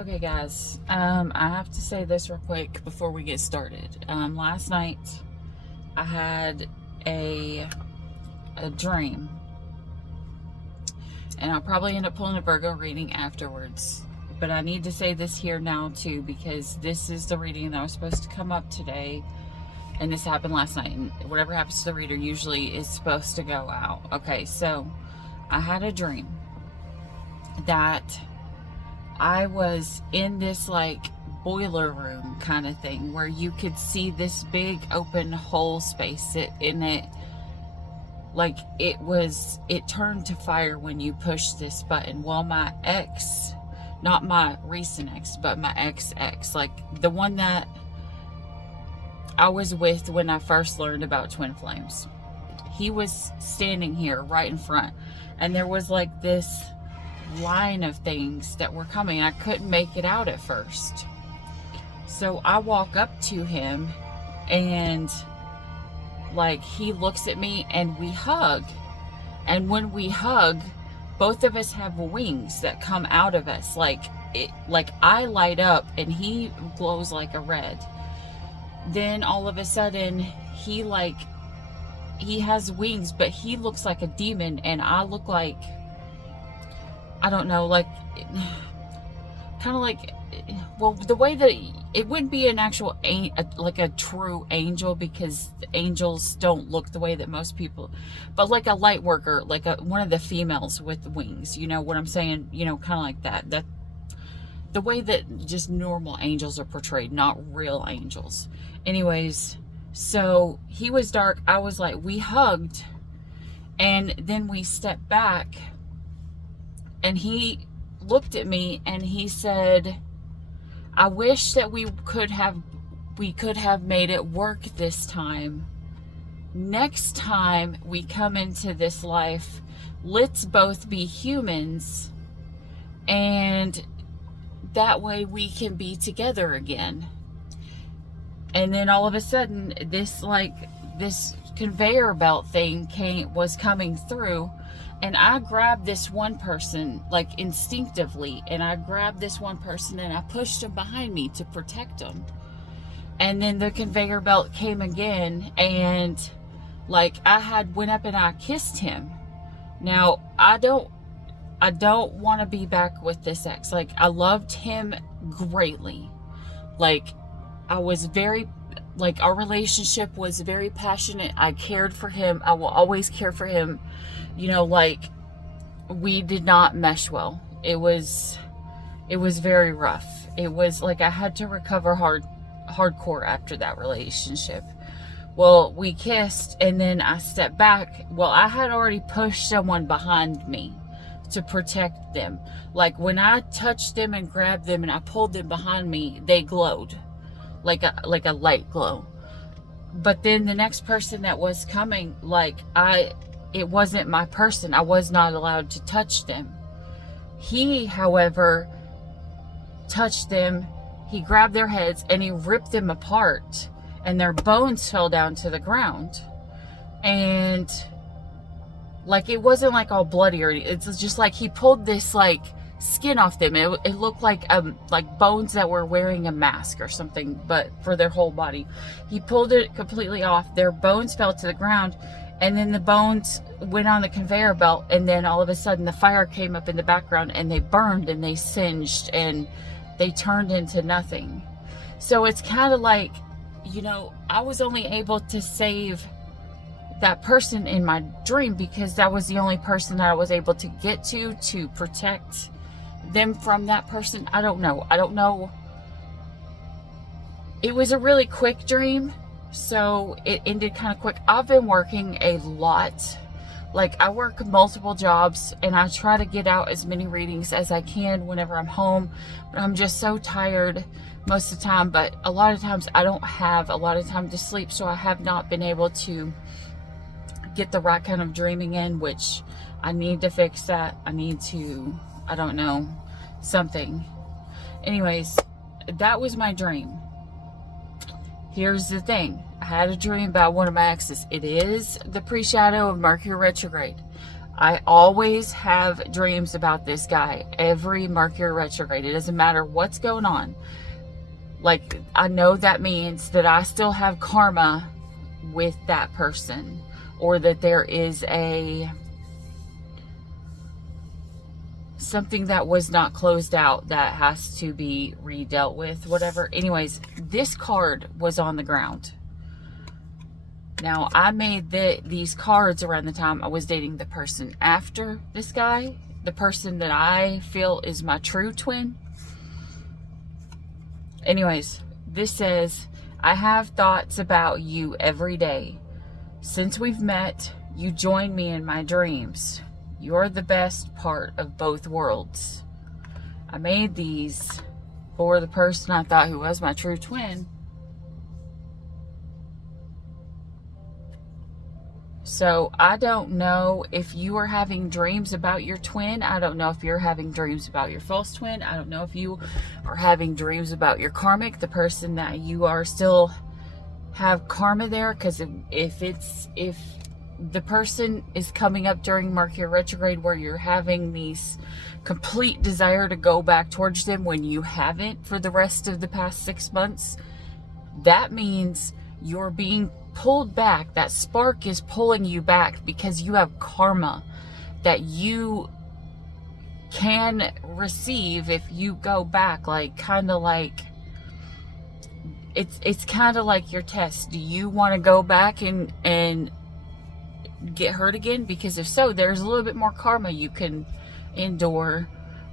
Okay, guys, I have to say this real quick before we get started. Last night I had a dream, and I'll probably end up pulling a Virgo reading afterwards. But I need to say this here now too, because this is the reading that was supposed to come up today, and this happened last night. And whatever happens to the reader usually is supposed to go out. Okay, so I had a dream that I was in this like boiler room kind of thing where you could see this big open hole space in it. Like it turned to fire when you push this button. Well, my ex, not my recent ex, but my ex, like the one that I was with when I first learned about twin flames, he was standing here right in front, and there was like this line of things that were coming. I couldn't make it out at first. So I walk up to him, and like he looks at me and we hug. And when we hug, both of us have wings that come out of us. Like I light up and he glows like a red. Then all of a sudden he has wings, but he looks like a demon and I look like, I don't know, like kind of like, well, the way that it wouldn't be an actual like a true angel, because angels don't look the way that most people, but like a light worker, like one of the females with wings, you know what I'm saying, you know, kind of like that the way that just normal angels are portrayed, not real angels. Anyways, so he was dark, I was light, we hugged, and then we stepped back. And he looked at me and he said, I wish that we could have made it work this time. Next time we come into this life, let's both be humans, and that way we can be together again. And then all of a sudden this conveyor belt thing was coming through. And I grabbed this one person, like instinctively, and I grabbed this one person and I pushed him behind me to protect him. And then the conveyor belt came again, and like I went up and I kissed him. Now, I don't want to be back with this ex. Like, I loved him greatly. Like, our relationship was very passionate. I cared for him. I will always care for him. You know, like, we did not mesh well. It was very rough. It was like I had to recover hardcore after that relationship. Well, we kissed, and then I stepped back. Well, I had already pushed someone behind me to protect them. Like, when I touched them and grabbed them and I pulled them behind me, they glowed like a light glow. But then the next person that was coming, it wasn't my person. I was not allowed to touch them. He, however, touched them. He grabbed their heads and he ripped them apart, and their bones fell down to the ground. And like, it wasn't like all bloody or anything. It's just like he pulled this like skin off them. It looked like bones that were wearing a mask or something, but for their whole body. He pulled it completely off. Their bones fell to the ground. And then the bones went on the conveyor belt, and then all of a sudden the fire came up in the background, and they burned and they singed and they turned into nothing. So it's kind of like, you know, I was only able to save that person in my dream because that was the only person that I was able to get to protect them from that person. I don't know. It was a really quick dream. So it ended kind of quick. I've been working a lot. Like, I work multiple jobs and I try to get out as many readings as I can whenever I'm home. But I'm just so tired most of the time. But a lot of times I don't have a lot of time to sleep. So I have not been able to get the right kind of dreaming in, which I need to fix that. I need to, I don't know, something. Anyways, that was my dream. Here's the thing. I had a dream about one of my exes. It is the pre-shadow of Mercury retrograde. I always have dreams about this guy every Mercury retrograde. It doesn't matter what's going on. Like, I know that means that I still have karma with that person, or that there is something that was not closed out that has to be redealt with, whatever. Anyways, this card was on the ground. Now, I made these cards around the time I was dating the person after this guy, the person that I feel is my true twin. Anyways, this says, I have thoughts about you every day. Since we've met, you join me in my dreams. You're the best part of both worlds. I made these for the person I thought who was my true twin. So I don't know if you are having dreams about your twin. I don't know if you're having dreams about your false twin. I don't know if you are having dreams about your karmic, the person that you are still have karma there. Because if the person is coming up during Mercury retrograde where you're having these complete desire to go back towards them when you haven't for the rest of the past 6 months, that means you're being pulled back. That spark is pulling you back because you have karma that you can receive if you go back. Like, kind of like, it's kind of like your test. Do you want to go back and get hurt again? Because if so, there's a little bit more karma you can endure,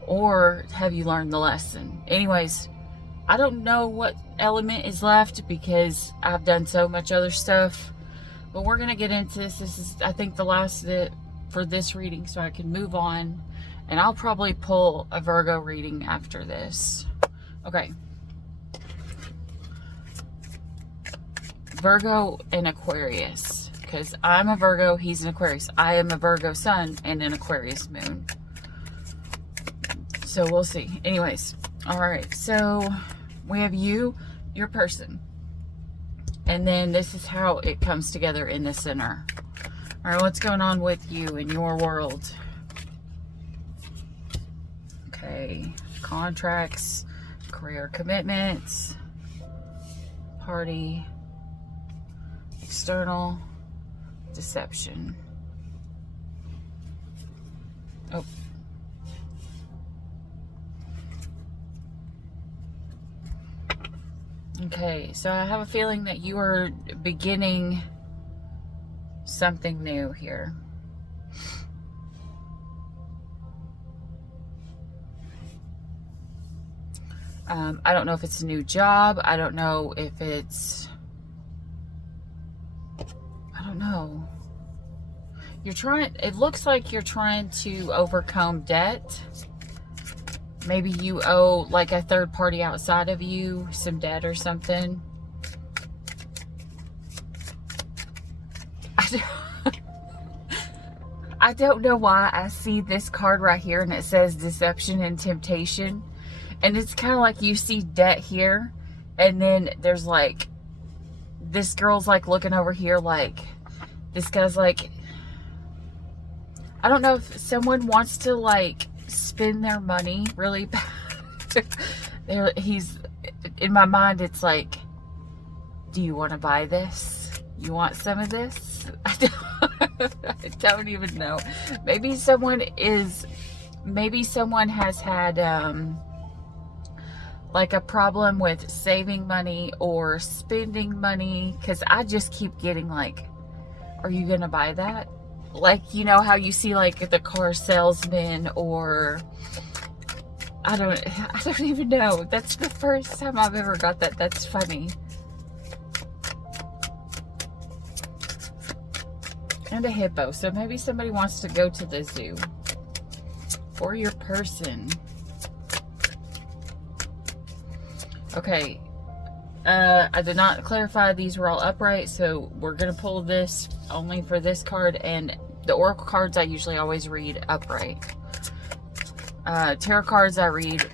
or have you learned the lesson? Anyways, I don't know what element is left because I've done so much other stuff, but we're going to get into this. This is, I think, the last for this reading, so I can move on, and I'll probably pull a Virgo reading after this. Okay. Virgo and Aquarius, because I'm a Virgo, he's an Aquarius. I am a Virgo sun and an Aquarius moon. So we'll see. Anyways, all right, so we have you, your person, and then this is how it comes together in the center. All right, what's going on with you in your world? Okay, contracts, career commitments, party, external, deception. Oh. Okay, so I have a feeling that you are beginning something new here. I don't know if it's a new job. I don't know if it's... I don't know. You're trying... It looks like you're trying to overcome debt. Maybe you owe, like, a third party outside of you some debt or something. I don't know why I see this card right here and it says deception and temptation. And it's kind of like you see debt here. And then there's like, this girl's like looking over here like, this guy's like, I don't know if someone wants to like spend their money really bad. He's, in my mind, it's like, do you want to buy this? You want some of this? I don't even know. Maybe someone has had like a problem with saving money or spending money, because I just keep getting like, are you gonna buy that? Like, you know how you see like the car salesman, or I don't even know. That's the first time I've ever got that. That's funny. And a hippo. So maybe somebody wants to go to the zoo. Or your person. Okay. I did not clarify these were all upright, so we're going to pull this only for this card. And the oracle cards I usually always read upright. Tarot cards I read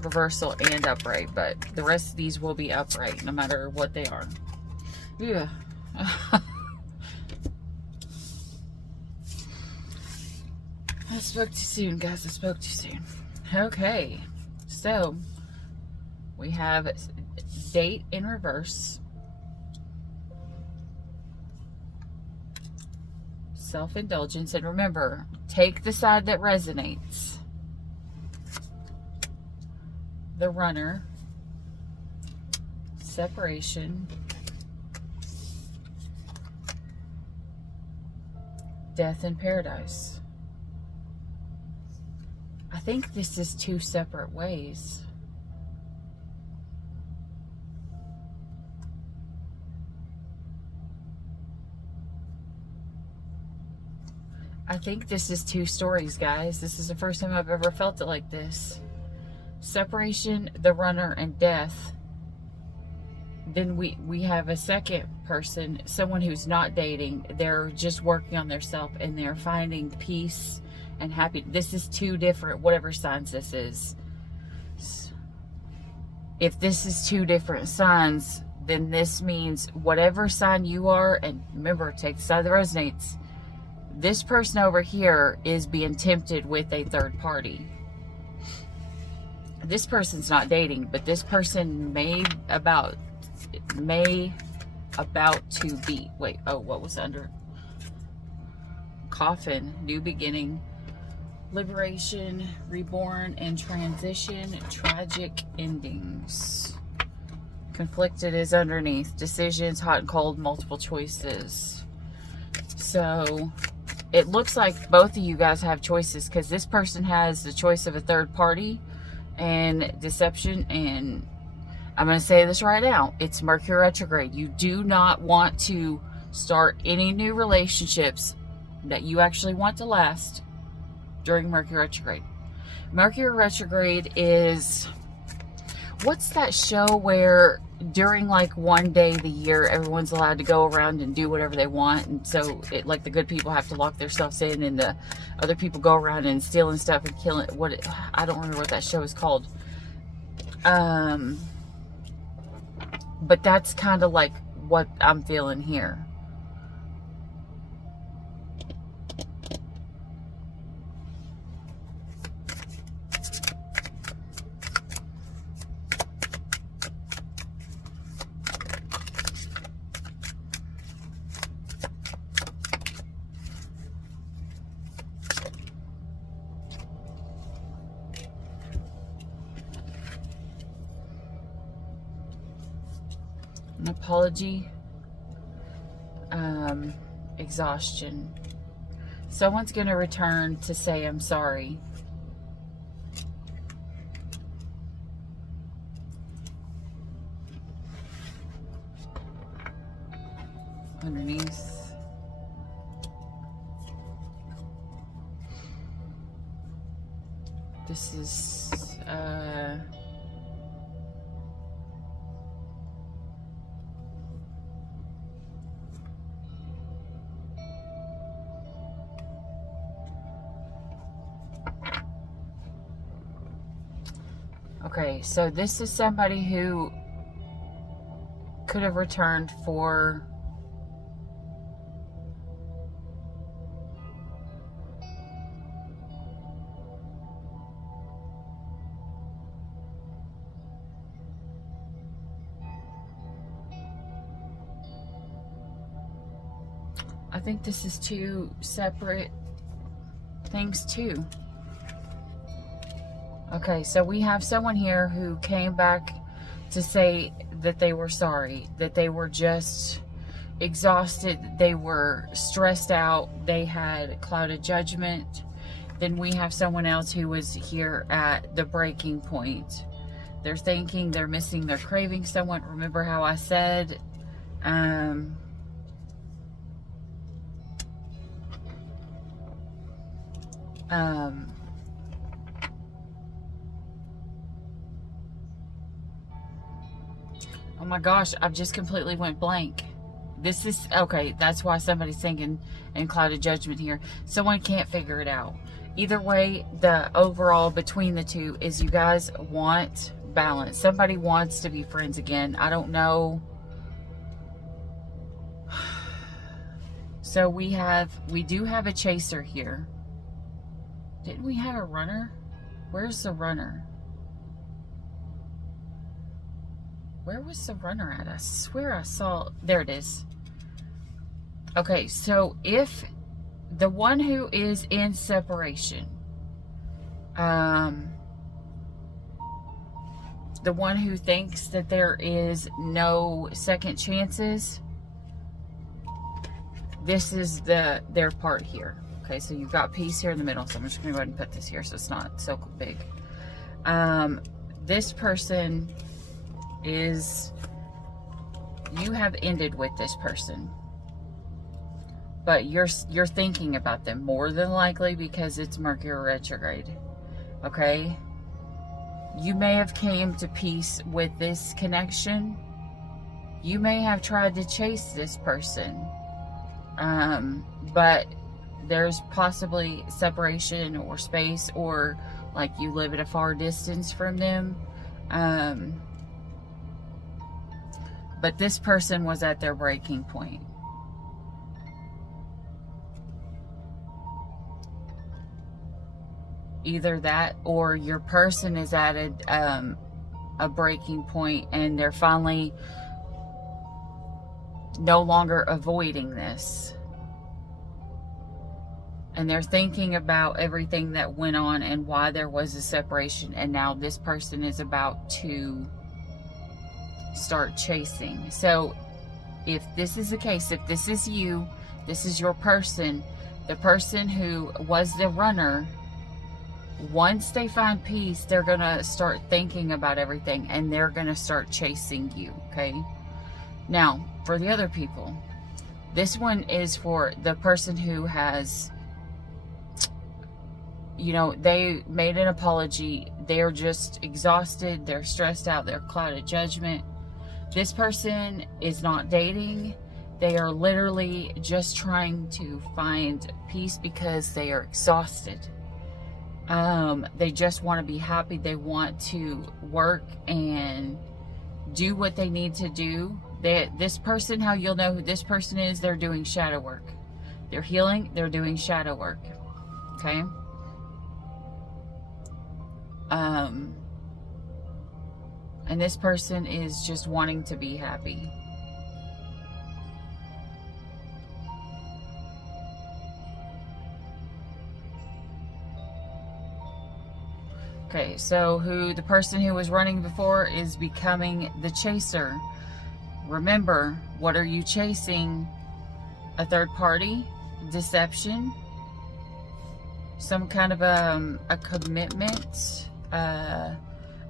reversal and upright, but the rest of these will be upright no matter what they are. Yeah. spoke too soon, guys. I spoke too soon. Okay. So, we have date in reverse. Self-indulgence. And remember, take the side that resonates. The runner. Separation. Death in paradise. I think this is two separate ways. I think this is two stories, guys. This is the first time I've ever felt it like this. Separation, the runner, and death. Then we have a second person, someone who's not dating. They're just working on themselves and they're finding peace and happy. This is two different, whatever signs this is. If this is two different signs, then this means whatever sign you are, and remember, take the side that resonates. This person over here is being tempted with a third party. This person's not dating, but this person may about to be. Wait, oh, what was under? Coffin, new beginning, liberation, reborn, and transition, tragic endings. Conflicted is underneath. Decisions, hot and cold, multiple choices. So it looks like both of you guys have choices, because this person has the choice of a third party and deception. And I'm going to say this right now. It's Mercury retrograde. You do not want to start any new relationships that you actually want to last during Mercury retrograde. Mercury retrograde is, what's that show where during like one day of the year everyone's allowed to go around and do whatever they want, and so it, like, the good people have to lock their stuff in and the other people go around and stealing stuff and killing I don't remember what that show is called. But that's kind of like what I'm feeling here. An apology, exhaustion. Someone's going to return to say, I'm sorry. Underneath. This is, okay, so this is somebody who could have returned for I think this is two separate things too. Okay, so we have someone here who came back to say that they were sorry, that they were just exhausted, they were stressed out, they had clouded judgment. Then we have someone else who was here at the breaking point. They're thinking, they're missing, they're craving someone. Remember how I said, oh my gosh, I've just completely went blank. This is, okay, that's why somebody's thinking in clouded judgment here. Someone can't figure it out. Either way, the overall between the two is you guys want balance. Somebody wants to be friends again. I don't know. So we do have a chaser here. Didn't we have a runner? Where's the runner? Where was the runner at? I swear I saw... There it is. Okay, so if the one who is in separation, the one who thinks that there is no second chances, this is their part here. Okay, so you've got peace here in the middle, so I'm just going to go ahead and put this here so it's not so big. This person is... You have ended with this person. But you're thinking about them more than likely because it's Mercury retrograde. Okay? You may have came to peace with this connection. You may have tried to chase this person. But there's possibly separation or space, or like you live at a far distance from them. But this person was at their breaking point. Either that, or your person is at a breaking point and they're finally no longer avoiding this. And they're thinking about everything that went on and why there was a separation. And now this person is about to start chasing. So if this is the case, if this is you, this is your person, the person who was the runner, once they find peace, they're going to start thinking about everything and they're going to start chasing you, okay? Now, for the other people, this one is for the person who has, you know, they made an apology. They're just exhausted. They're stressed out. They're clouded judgment. This person is not dating. They are literally just trying to find peace because they are exhausted. They just want to be happy. They want to work and do what they need to do. This person, how you'll know who this person is, they're doing shadow work. They're healing, they're doing shadow work. Okay? And this person is just wanting to be happy. Okay, so the person who was running before is becoming the chaser. Remember, what are you chasing? A third party? Deception? Some kind of a commitment?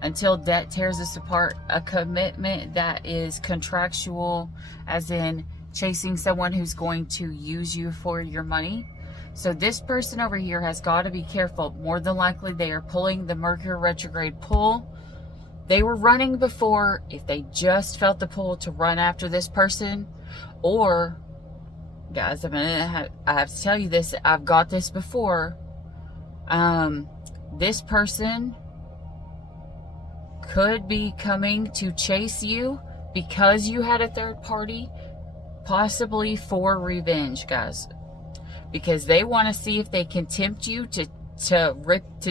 Until debt tears us apart. A commitment that is contractual, as in chasing someone who's going to use you for your money. So this person over here has got to be careful. More than likely, they are pulling the Mercury retrograde pull. They were running before. If they just felt the pull to run after this person, or, guys, I have to tell you this. I've got this before. This person could be coming to chase you because you had a third party, possibly for revenge, guys. Because they want to see if they can tempt you to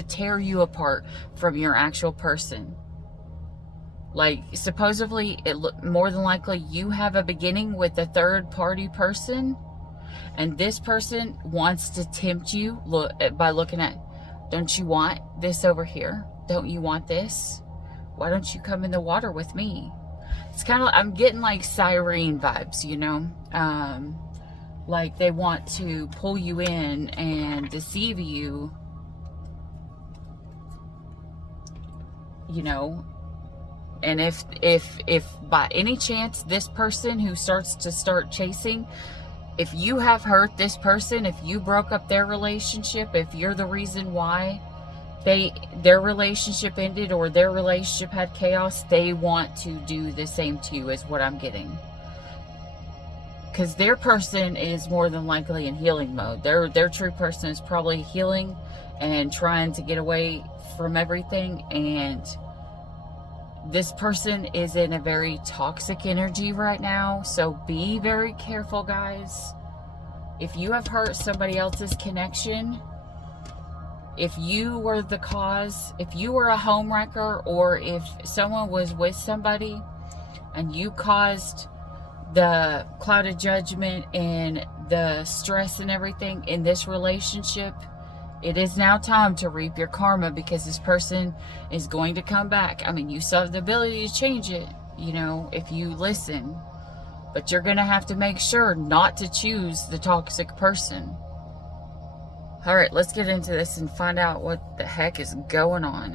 tear you apart from your actual person. Like, supposedly, more than likely, you have a beginning with a third party person, and this person wants to tempt you by looking at, don't you want this over here? Don't you want this? Why don't you come in the water with me? It's kind of, I'm getting like siren vibes, you know? Like they want to pull you in and deceive you, you know? And if by any chance this person who starts chasing, if you have hurt this person, if you broke up their relationship, if you're the reason why their relationship ended or their relationship had chaos, they want to do the same to you, is what I'm getting. Because their person is more than likely in healing mode. Their true person is probably healing and trying to get away from everything, and this person is in a very toxic energy right now. So be very careful, guys. If you have hurt somebody else's connection, If you were the cause, if you were a homewrecker, or if someone was with somebody and you caused the cloud of judgment and the stress and everything in this relationship, it is now time to reap your karma, because this person is going to come back. I mean, you still have the ability to change it, you know, if you listen. But you're going to have to make sure not to choose the toxic person. All right, let's get into this and find out what the heck is going on.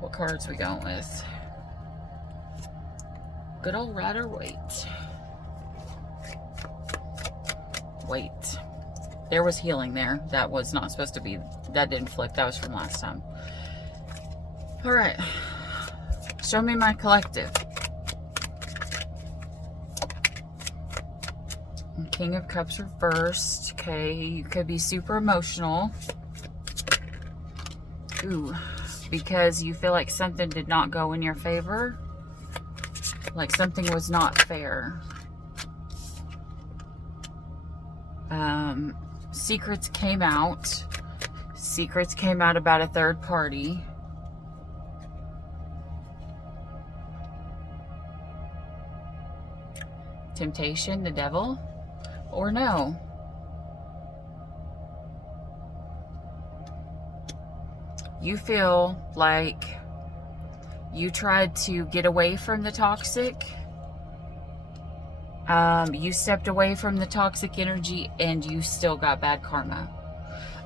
What cards we going with? Good old Rider Waite. Wait. There was healing there. That was not supposed to be. That didn't flip. That was from last time. All right. Show me my collective. King of Cups reversed. Okay, you could be super emotional. Ooh, because you feel like something did not go in your favor. Like something was not fair. Secrets came out. Secrets came out about a third party. Temptation, the devil, or no? You feel like you tried to get away from the toxic. You stepped away from the toxic energy and you still got bad karma.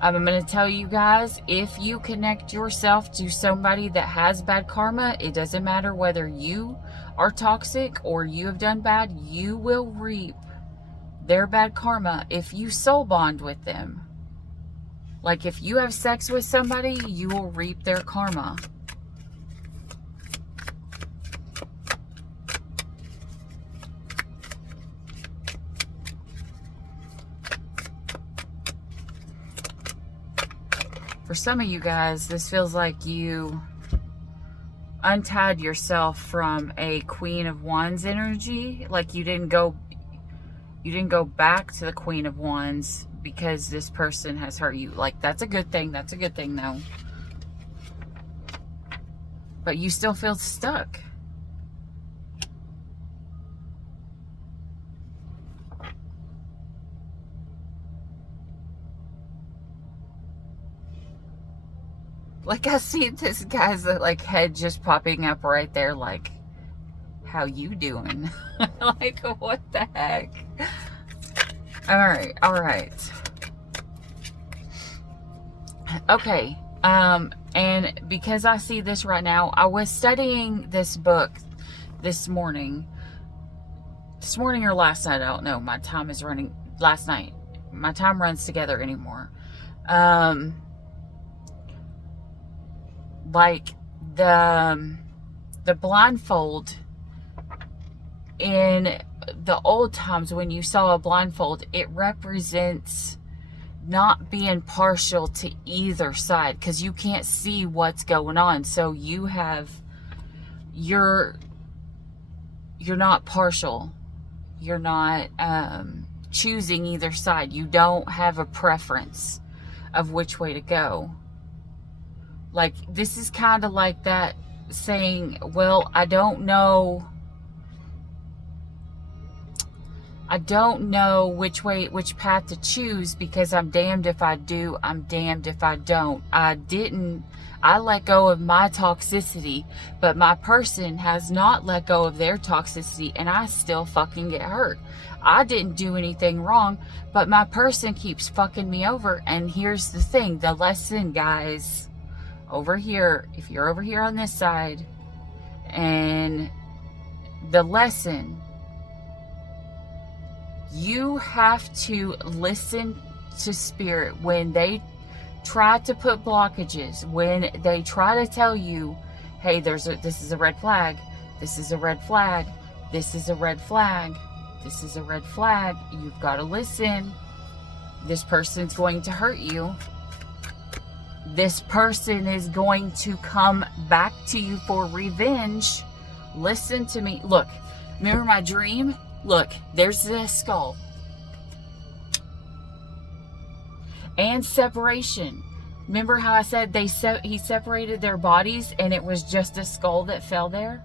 I'm going to tell you guys, if you connect yourself to somebody that has bad karma, it doesn't matter whether you are toxic or you have done bad, you will reap their bad karma if you soul bond with them. Like if you have sex with somebody, you will reap their karma. For some of you guys, this feels like you untied yourself from a Queen of Wands energy. Like you didn't go back to the Queen of Wands because this person has hurt you. Like that's a good thing. That's a good thing though. But you still feel stuck. Like I see this guy's like head just popping up right there, like, how you doing? Like, what the heck? All right. Okay, and because I see this right now, I was studying this book this morning or last night, I don't know. My time is running, last night. My time runs together anymore. Like the blindfold in the old times, when you saw a blindfold, it represents not being partial to either side, because you can't see what's going on. So you're not partial. You're not choosing either side. You don't have a preference of which way to go. Like, this is kind of like that saying, well, I don't know which path to choose, because I'm damned if I do, I'm damned if I don't. I let go of my toxicity, but my person has not let go of their toxicity, and I still fucking get hurt. I didn't do anything wrong, but my person keeps fucking me over. And here's the thing, the lesson, guys, over here, if you're over here on this side, and the lesson, you have to listen to spirit when they try to put blockages, when they try to tell you, hey, this is a red flag, this is a red flag, this is a red flag, this is a red flag. You've got to listen. This person's going to hurt you. This person is going to come back to you for revenge. Listen to me. Look, remember my dream? Look, there's the skull. And separation. Remember how I said he separated their bodies and it was just a skull that fell there?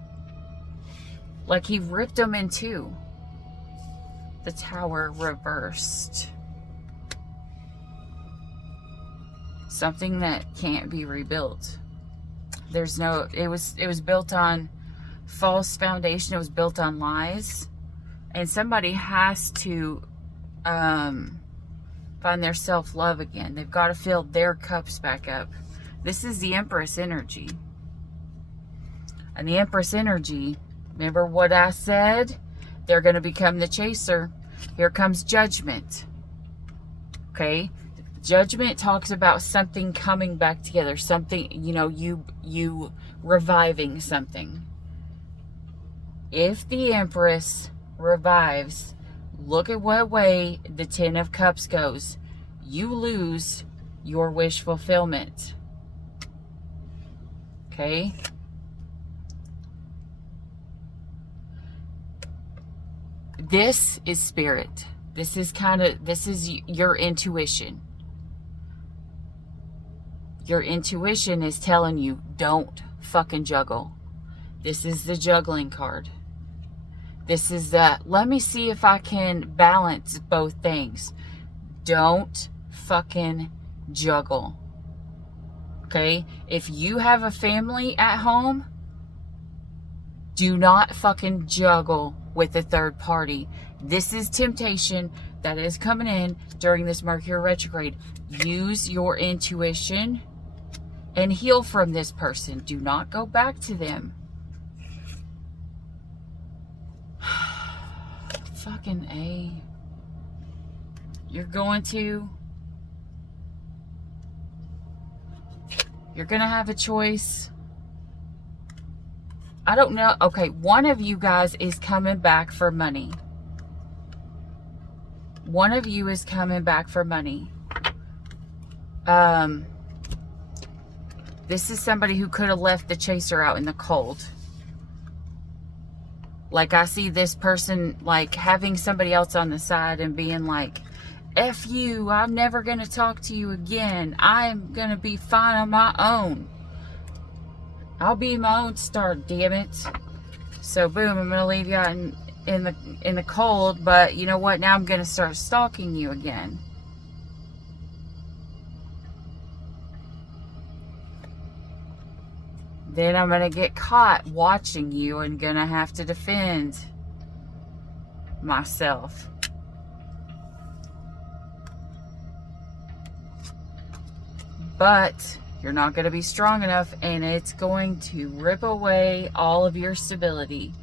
Like he ripped them in two. The Tower reversed. Something that can't be rebuilt. There's no, it was built on false foundation. It was built on lies. And somebody has to find their self-love again. They've got to fill their cups back up. This is the Empress energy. And the Empress energy, remember what I said? They're going to become the chaser. Here comes Judgment. Okay? Judgment talks about something coming back together. Something, you know, you reviving something. If the Empress revives, look at what way the Ten of Cups goes. You lose your wish fulfillment. Okay? This is spirit. This is your intuition. Your intuition is telling you, don't fucking juggle. This is the juggling card. This is the, let me see if I can balance both things. Don't fucking juggle. Okay? If you have a family at home, do not fucking juggle with a third party. This is temptation that is coming in during this Mercury retrograde. Use your intuition and heal from this person. Do not go back to them. Fucking A. You're going to have a choice. I don't know. Okay, one of you guys is coming back for money. One of you is coming back for money. This is somebody who could have left the chaser out in the cold. Like, I see this person, like, having somebody else on the side and being like, F you, I'm never going to talk to you again. I'm going to be fine on my own. I'll be my own star, damn it. So, boom, I'm going to leave you out in the cold, but you know what? Now I'm going to start stalking you again. Then I'm going to get caught watching you and going to have to defend myself. But you're not going to be strong enough, and it's going to rip away all of your stability.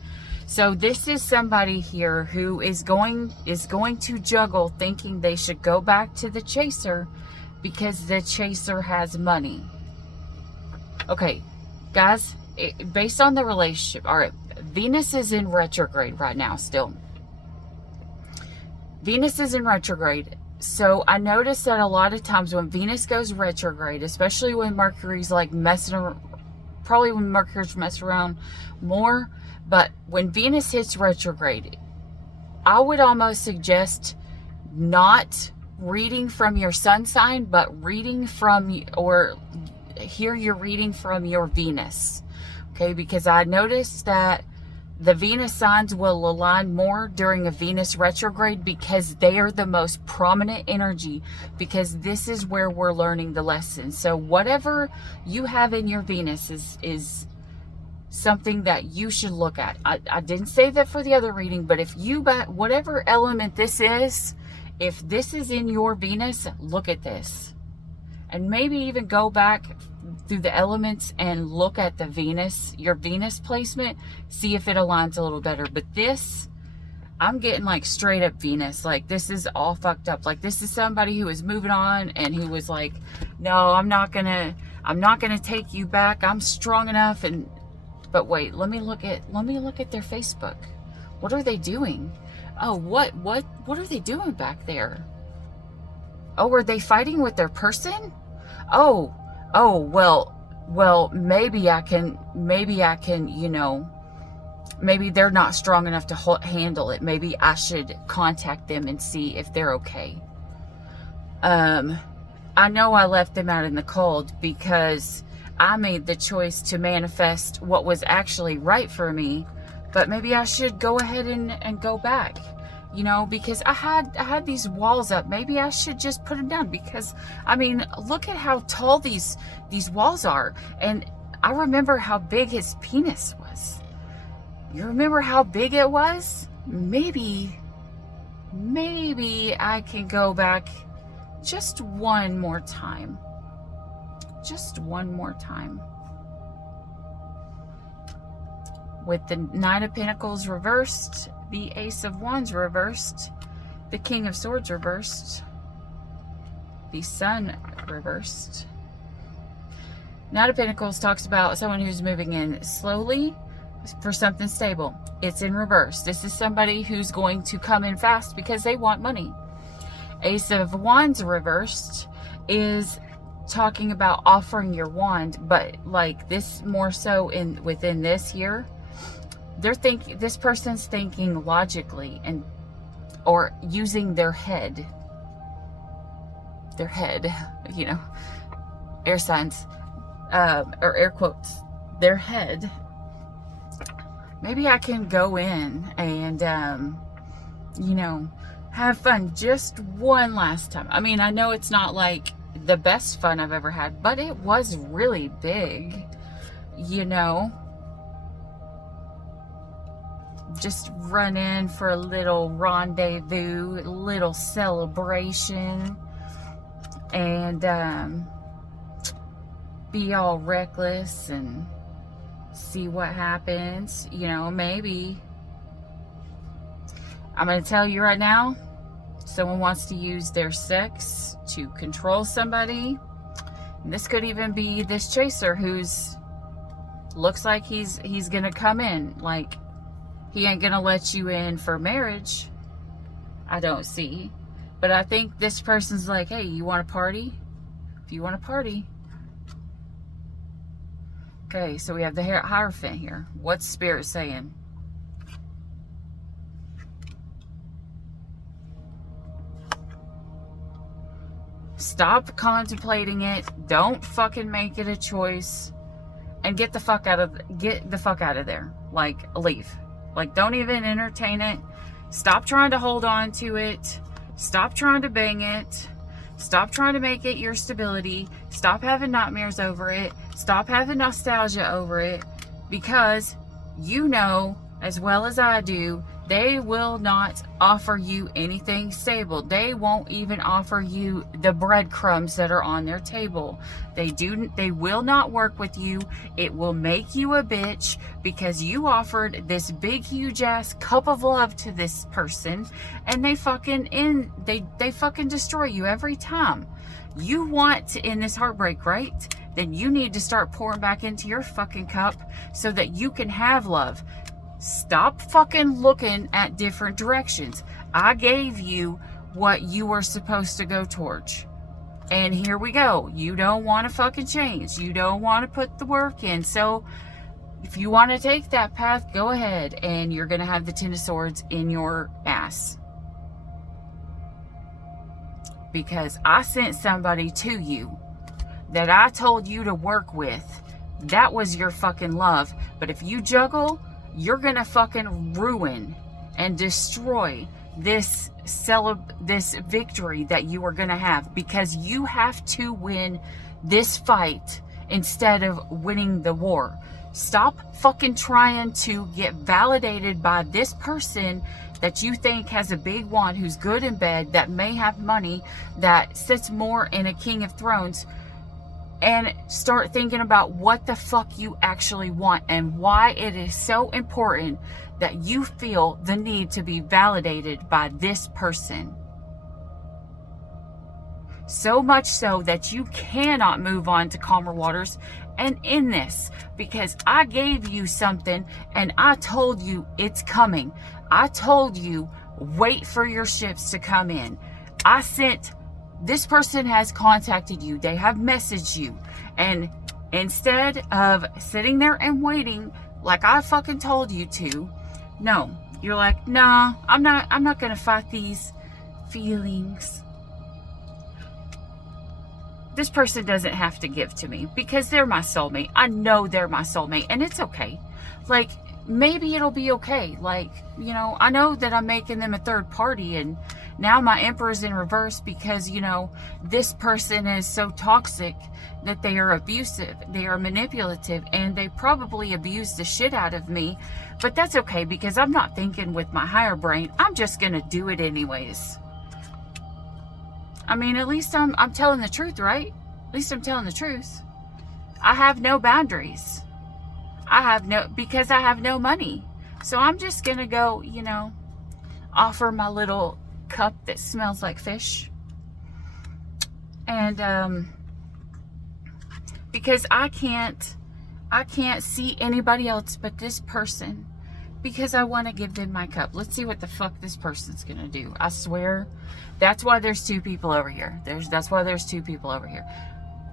So this is somebody here who is going to juggle, thinking they should go back to the chaser because the chaser has money. Okay, guys, based on the relationship, all right, Venus is in retrograde right now still. Venus is in retrograde. So I noticed that a lot of times when Venus goes retrograde, especially when Mercury's like messing around, probably when Mercury's messing around more, but when Venus hits retrograde, I would almost suggest not reading from your sun sign, but reading from, or here you're reading from your Venus. Okay, because I noticed that the Venus signs will align more during a Venus retrograde because they are the most prominent energy, because this is where we're learning the lesson. So whatever you have in your Venus is something that you should look at. I didn't say that for the other reading, but if you got whatever element this is, if this is in your Venus, look at this. And maybe even go back through the elements and look at the Venus, your Venus placement, see if it aligns a little better. But this, I'm getting like straight up Venus. Like, this is all fucked up. Like, this is somebody who is moving on and who was like, no, I'm not gonna take you back. I'm strong enough. And but wait, let me look at their Facebook. What are they doing? Oh, what are they doing back there? Oh, are they fighting with their person? Oh, well, maybe I can, you know, maybe they're not strong enough to handle it. Maybe I should contact them and see if they're okay. I know I left them out in the cold because I made the choice to manifest what was actually right for me. But maybe I should go ahead and go back, you know, because I had these walls up. Maybe I should just put them down, because I mean, look at how tall these walls are. And I remember how big his penis was. You remember how big it was? Maybe I can go back just one more time. Just one more time. With the Knight of Pentacles reversed, the Ace of Wands reversed, the King of Swords reversed, the Sun reversed. Knight of Pentacles talks about someone who's moving in slowly for something stable. It's in reverse. This is somebody who's going to come in fast because they want money. Ace of Wands reversed is talking about offering your wand, but like this more so within this year. This person's thinking logically or using their head, you know, air signs, or air quotes, their head. Maybe I can go in and, you know, have fun just one last time. I mean, I know it's not like the best fun I've ever had, but it was really big, you know. Just run in for a little rendezvous, a little celebration, and be all reckless and see what happens. You know, maybe. I'm going to tell you right now, someone wants to use their sex to control somebody. And this could even be this chaser who's looks like he's going to come in. Like, he ain't going to let you in for marriage, I don't see. But I think this person's like, hey, you want to party? If you want to party. Okay, so we have the Hierophant here. What's Spirit saying? Stop contemplating it. Don't fucking make it a choice. And get the fuck out of there. Like, leave. Like, don't even entertain it. Stop trying to hold on to it. Stop trying to bang it. Stop trying to make it your stability. Stop having nightmares over it. Stop having nostalgia over it. Because you know, as well as I do, they will not offer you anything stable. They won't even offer you the breadcrumbs that are on their table. They will not work with you. It will make you a bitch because you offered this big, huge ass cup of love to this person, and they fucking destroy you every time. You want to end this heartbreak, right? Then you need to start pouring back into your fucking cup so that you can have love. Stop fucking looking at different directions. I gave you what you were supposed to go towards. And here we go. You don't want to fucking change. You don't want to put the work in. So if you want to take that path, go ahead. And you're going to have the Ten of Swords in your ass. Because I sent somebody to you that I told you to work with. That was your fucking love. But if you juggle, you're gonna fucking ruin and destroy this victory that you are gonna have, because you have to win this fight instead of winning the war. Stop fucking trying to get validated by this person that you think has a big wand, who's good in bed, that may have money, that sits more in a King of Thrones, and start thinking about what the fuck you actually want and why it is so important that you feel the need to be validated by this person. So much so that you cannot move on to calmer waters and end this, because I gave you something and I told you it's coming. I told you wait for your ships to come in. This person has contacted you. They have messaged you. And instead of sitting there and waiting like I fucking told you to, no, you're like, nah, I'm not going to fight these feelings. this person doesn't have to give to me because they're my soulmate. I know they're my soulmate, and it's okay. Like, maybe it'll be okay. Like, you know, I know that I'm making them a third party, and now my emperor's in reverse because, you know, this person is so toxic that they are abusive, they are manipulative, and they probably abuse the shit out of me. But that's okay because I'm not thinking with my higher brain. I'm just gonna do it anyways. I mean, at least I'm telling the truth, right? At least I'm telling the truth. I have no boundaries. Because I have no money. So I'm just gonna go, you know, offer my little cup that smells like fish. And because I can't see anybody else but this person, because I want to give them my cup. Let's see what the fuck this person's gonna do. I swear, that's why there's two people over here. That's why there's two people over here.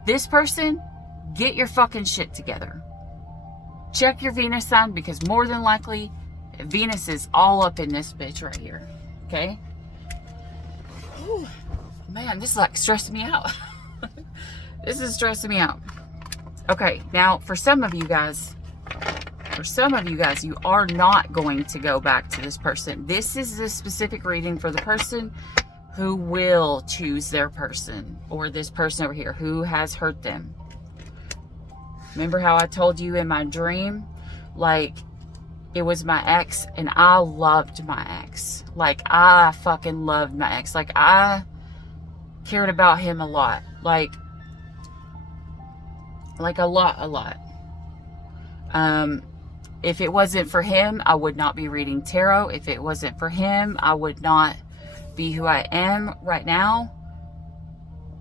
This person, get your fucking shit together. Check your Venus sign, because more than likely Venus is all up in this bitch right here. Okay? Whew. Man, this is like stressing me out. This is stressing me out. Okay, now for some of you guys, you are not going to go back to this person. This is the specific reading for the person who will choose their person, or this person over here who has hurt them. Remember how I told you in my dream, like, it was my ex, and I loved my ex. Like, I fucking loved my ex. Like, I cared about him a lot. Like a lot. If it wasn't for him, I would not be reading tarot. If it wasn't for him, I would not be who I am right now.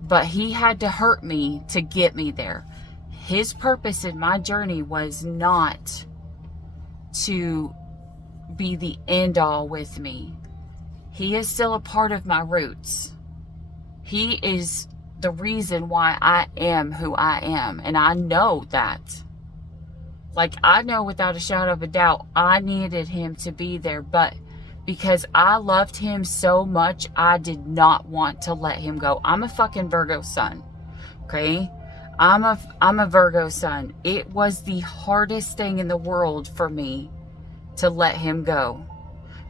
But he had to hurt me to get me there. His purpose in my journey was not to be the end all with me. He is still a part of my roots. He is the reason why I am who I am. And I know that. Like, I know without a shadow of a doubt, I needed him to be there. But because I loved him so much, I did not want to let him go. I'm a fucking Virgo sun. Okay? I'm a Virgo sun. It was the hardest thing in the world for me to let him go.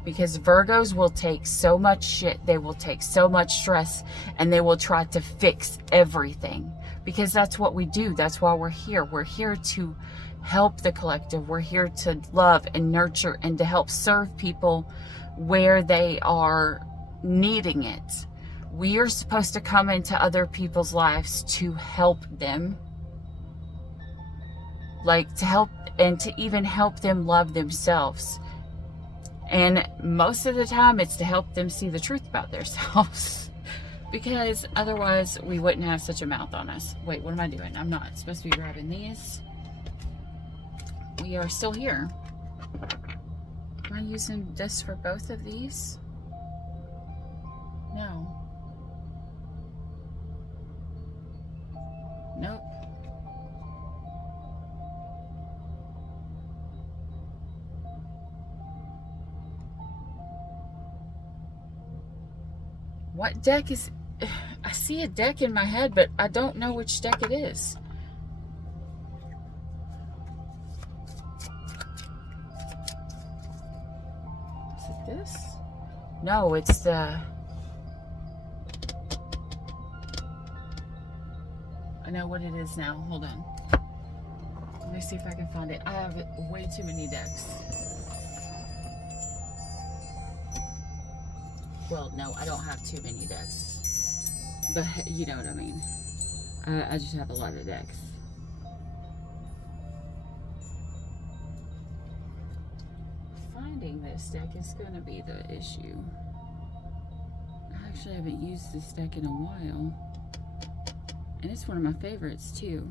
Because Virgos will take so much shit, they will take so much stress, and they will try to fix everything. Because that's what we do. That's why we're here. We're here to help the collective. We're here to love and nurture and to help serve people where they are needing it. We are supposed to come into other people's lives to help them. Like, to help, and to even help them love themselves. And most of the time, it's to help them see the truth about themselves. Because otherwise, we wouldn't have such a mouth on us. Wait, what am I doing? I'm not supposed to be grabbing these. We are still here. Am I using this for both of these? No. Nope. What deck is... I see a deck in my head, but I don't know which deck it is. Is it this? No, it's the... I know what it is now. Hold on. Let me see if I can find it. I have way too many decks. Well, no, I don't have too many decks. But you know what I mean. I just have a lot of decks. Finding this deck is going to be the issue. I actually haven't used this deck in a while. And it's one of my favorites too.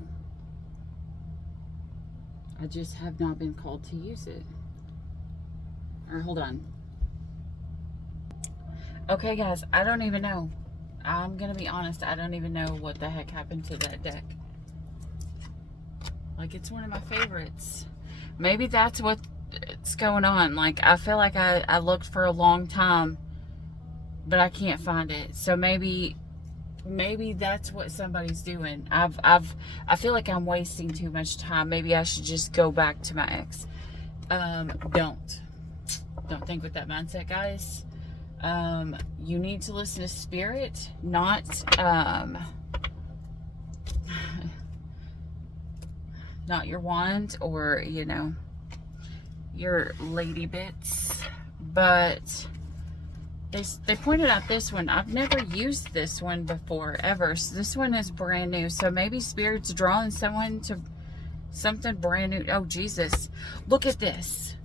I just have not been called to use it. Or hold on. Okay guys, I don't even know. I'm gonna be honest, I don't even know what the heck happened to that deck. Like, it's one of my favorites. Maybe that's what's going on. Like, I feel like I looked for a long time, but I can't find it. So maybe maybe that's what somebody's doing. I feel like I'm wasting too much time. Maybe I should just go back to my ex. Don't think with that mindset, guys. You need to listen to spirit, not your wand or, you know, your lady bits. But they pointed out this one. I've never used this one before, ever. So this one is brand new. So maybe spirit's drawing someone to something brand new. Oh, Jesus. Look at this.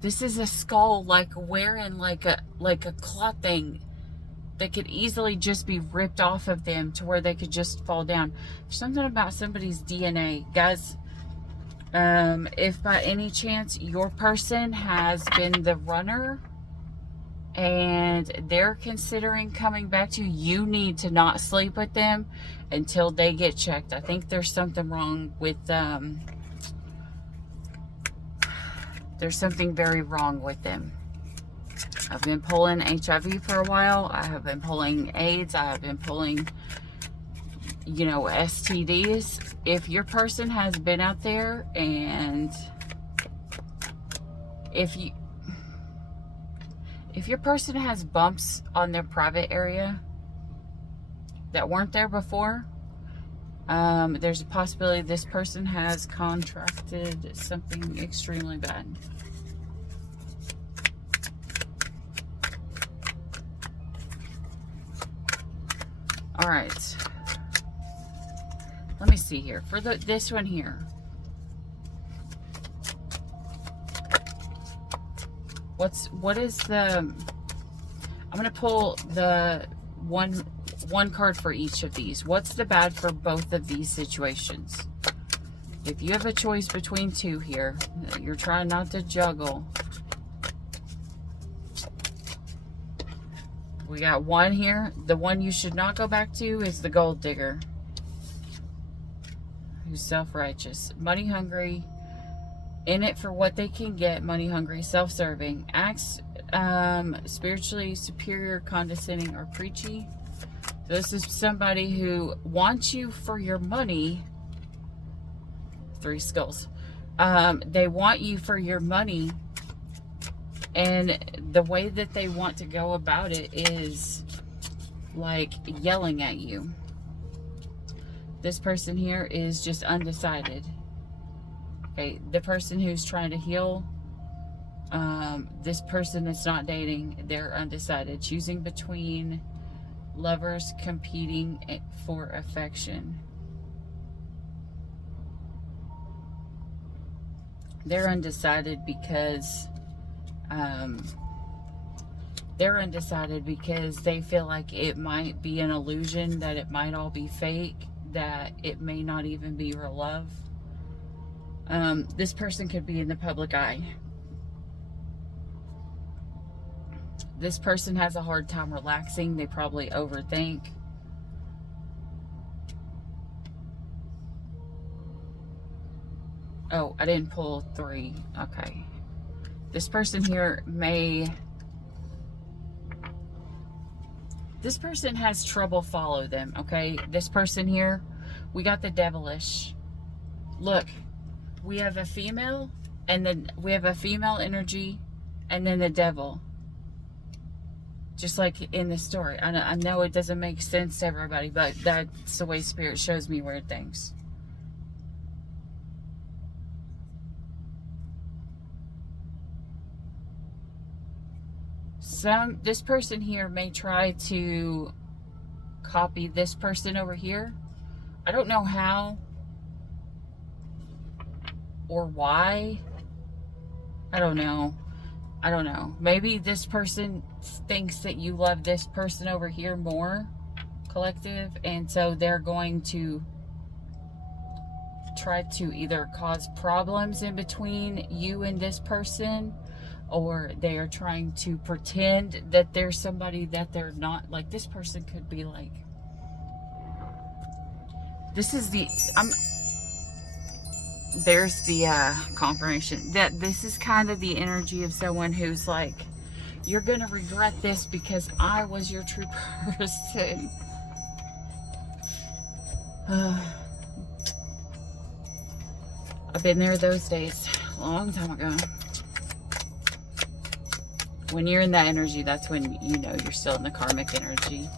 This is a skull, like wearing like a cloth thing that could easily just be ripped off of them to where they could just fall down. There's something about somebody's DNA, guys. If by any chance your person has been the runner and they're considering coming back to you, you need to not sleep with them until they get checked. I think there's something wrong with there's something very wrong with them. I've been pulling HIV for a while. I have been pulling AIDS. I have been pulling, you know, STDs. If your person has been out there and if your person has bumps on their private area that weren't there before, there's a possibility this person has contracted something extremely bad. All right. Let me see here. For this one here. What is the... I'm going to pull the one card for each of these. What's the bad for both of these situations? If you have a choice between two here, you're trying not to juggle. We got one here. The one you should not go back to is the gold digger, who's self-righteous, money hungry, in it for what they can get, money hungry, self-serving, acts spiritually superior, condescending, or preachy. This is somebody who wants you for your money. 3 skulls. They want you for your money, and the way that they want to go about it is like yelling at you. This person here is just undecided. Okay, the person who's trying to heal, this person that's not dating, they're undecided, choosing between lovers competing for affection. They're undecided because they feel like it might be an illusion, that it might all be fake, that it may not even be real love. This person could be in the public eye. This person has a hard time relaxing. They probably overthink. Oh, I didn't pull 3. Okay. This person here this person has trouble follow them, okay? This person here, we got the devilish. Look, we have a female, and then we have a female energy, and then the devil. Just like in the story. I know it doesn't make sense to everybody, but that's the way Spirit shows me weird things. This person here may try to copy this person over here. I don't know how or why. I don't know. Maybe this person thinks that you love this person over here more, collective, and so they're going to try to either cause problems in between you and this person, or they are trying to pretend that there's somebody that they're not. Like, this person could be like, there's the confirmation that this is kind of the energy of someone who's like, you're gonna regret this because I was your true person. I've been there those days a long time ago. When you're in that energy, that's when you know you're still in the karmic energy.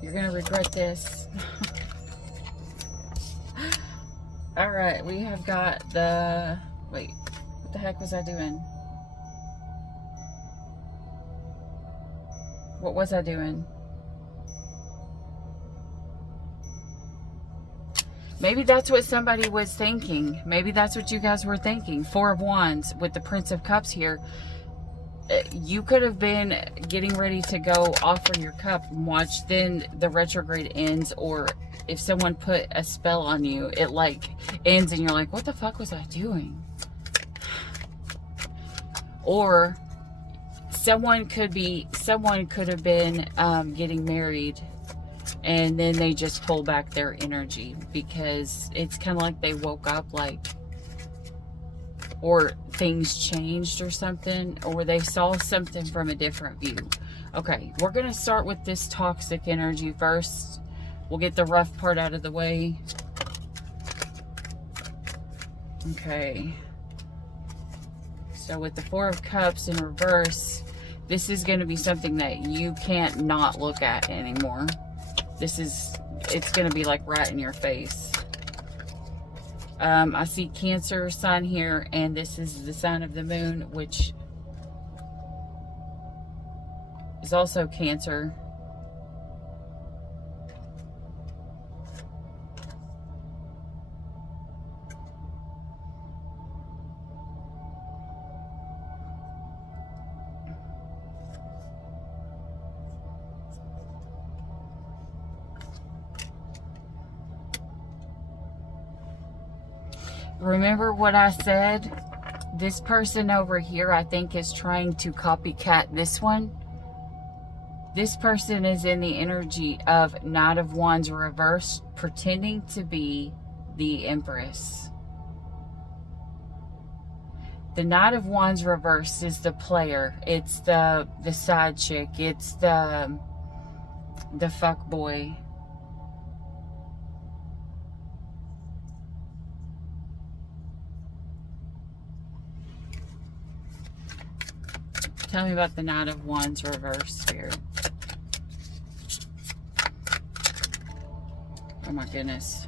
You're gonna regret this. All right, we have got the, wait, what the heck was I doing? What was I doing? Maybe that's what somebody was thinking. Maybe that's what you guys were thinking. Four of Wands with the Prince of Cups here. You could have been getting ready to go offer your cup and watch then the retrograde ends, or if someone put a spell on you, it like ends and you're like, what the fuck was I doing? Or someone could have been getting married, and then they just pull back their energy because it's kind of like they woke up, like, or things changed or something, or they saw something from a different view. Okay, we're going to start with this toxic energy first. We'll get the rough part out of the way. Okay. So with the Four of Cups in reverse, this is going to be something that you can't not look at anymore. It's going to be like right in your face. I see Cancer sign here, and this is the sign of the moon, which is also Cancer. Remember what I said? This person over here, I think, is trying to copycat this one. This person is in the energy of Knight of Wands reversed, pretending to be the Empress. The Knight of Wands reversed is the player. It's the side chick. It's the fuck boy. Tell me about the Knight of Wands reverse, Spirit. Oh my goodness.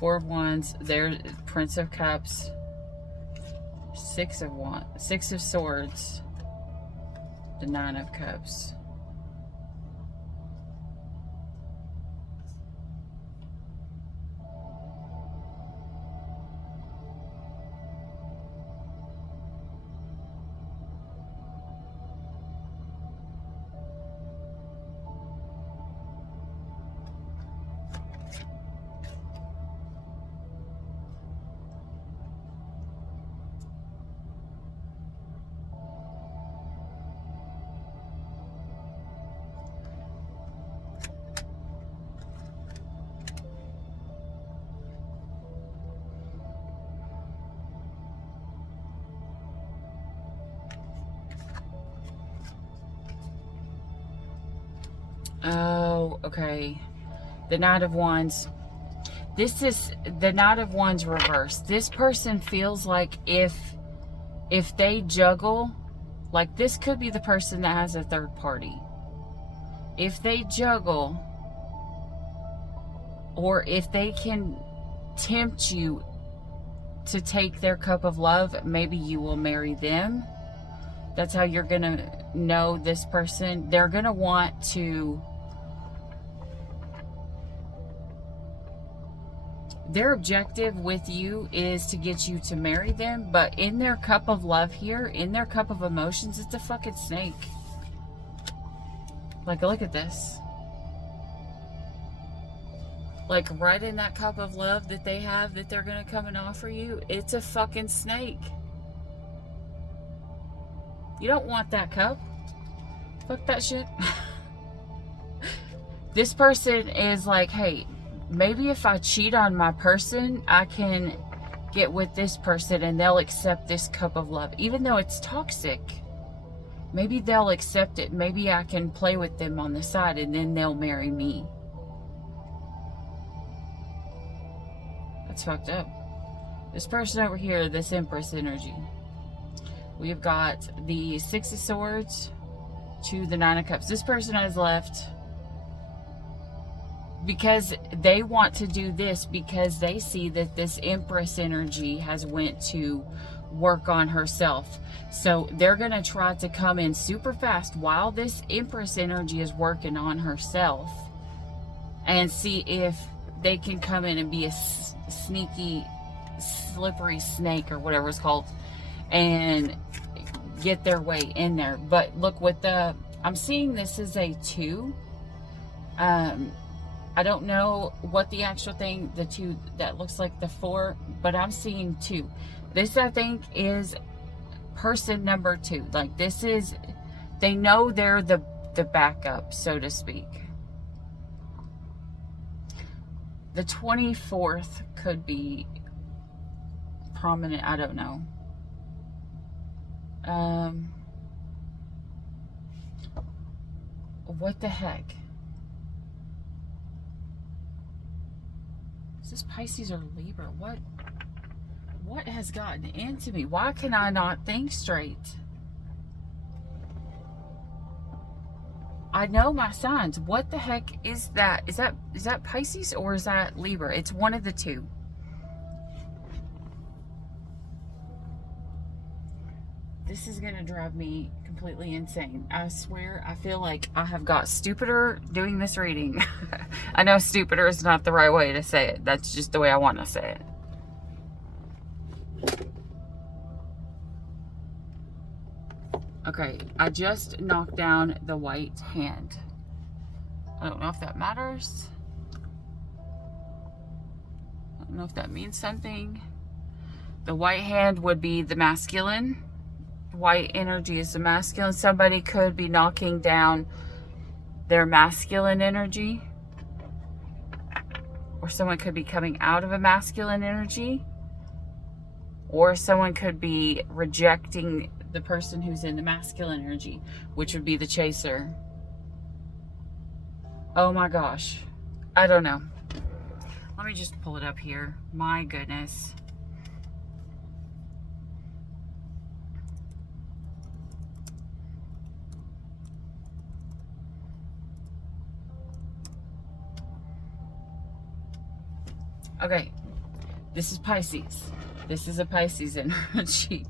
Four of Wands, there, Prince of Cups, Six of Wands, Six of Swords, the Nine of Cups. Oh, okay. The Knight of Wands. This is the Knight of Wands reverse. This person feels like if they juggle, like this could be the person that has a third party. If they juggle, or if they can tempt you to take their cup of love, maybe you will marry them. That's how you're going to know this person. They're going to want to... Their objective with you is to get you to marry them, but in their cup of love here, in their cup of emotions, it's a fucking snake. Like, look at this. Like, right in that cup of love that they have that they're going to come and offer you, it's a fucking snake. You don't want that cup. Fuck that shit. This person is like, hey, maybe if I cheat on my person, I can get with this person and they'll accept this cup of love. Even though it's toxic, maybe they'll accept it. Maybe I can play with them on the side and then they'll marry me. That's fucked up. This person over here, this Empress energy. We've got the Six of Swords to the Nine of Cups. This person has left because they want to do this because they see that this Empress energy has went to work on herself. So they're going to try to come in super fast while this Empress energy is working on herself and see if they can come in and be a sneaky, slippery snake or whatever it's called and get their way in there. But look, with the, I'm seeing this is a 2. I don't know what the actual thing, the 2 that looks like the 4, but I'm seeing 2. This, I think, is person number 2. Like, this is, they know they're the backup, so to speak. The 24th could be prominent, I don't know. What the heck? Is this Pisces or Libra? What has gotten into me? Why can I not think straight? I know my signs. What the heck is that? Is that Pisces or is that Libra? It's one of the two. This is gonna drive me completely insane. I swear, I feel like I have got stupider doing this reading. I know stupider is not the right way to say it. That's just the way I want to say it. Okay, I just knocked down the white hand. I don't know if that matters. I don't know if that means something. The white hand would be the masculine. White energy is the masculine. Somebody could be knocking down their masculine energy, or someone could be coming out of a masculine energy, or someone could be rejecting the person who's in the masculine energy, which would be the chaser. Oh my gosh, I don't know. Let me just pull it up here. My goodness. Okay, this is Pisces. This is a Pisces energy.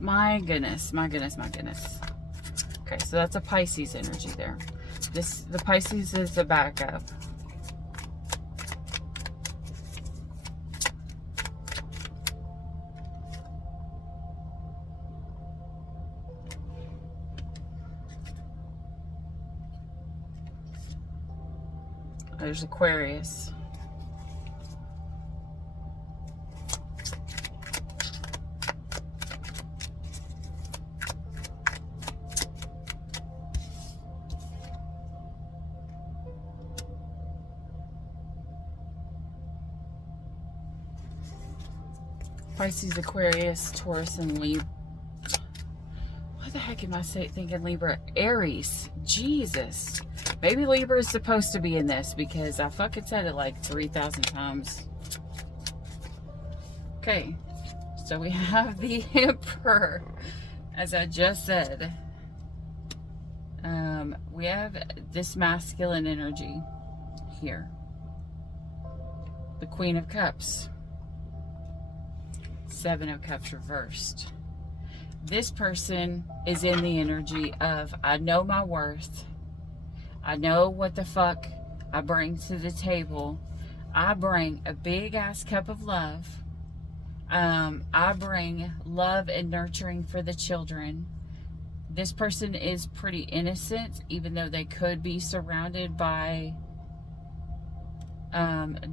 My goodness, my goodness, my goodness. Okay, so that's a Pisces energy there. The Pisces is the backup. There's Aquarius. Pisces, Aquarius, Taurus, and Libra. What the heck am I thinking Libra? Aries. Jesus. Maybe Libra is supposed to be in this because I fucking said it like 3,000 times. Okay. So we have the Emperor, as I just said. We have this masculine energy here. The Queen of Cups. 7 of Cups reversed. This person is in the energy of, I know my worth. I know what the fuck I bring to the table. I bring a big ass cup of love. I bring love and nurturing for the children. This person is pretty innocent, even though they could be surrounded by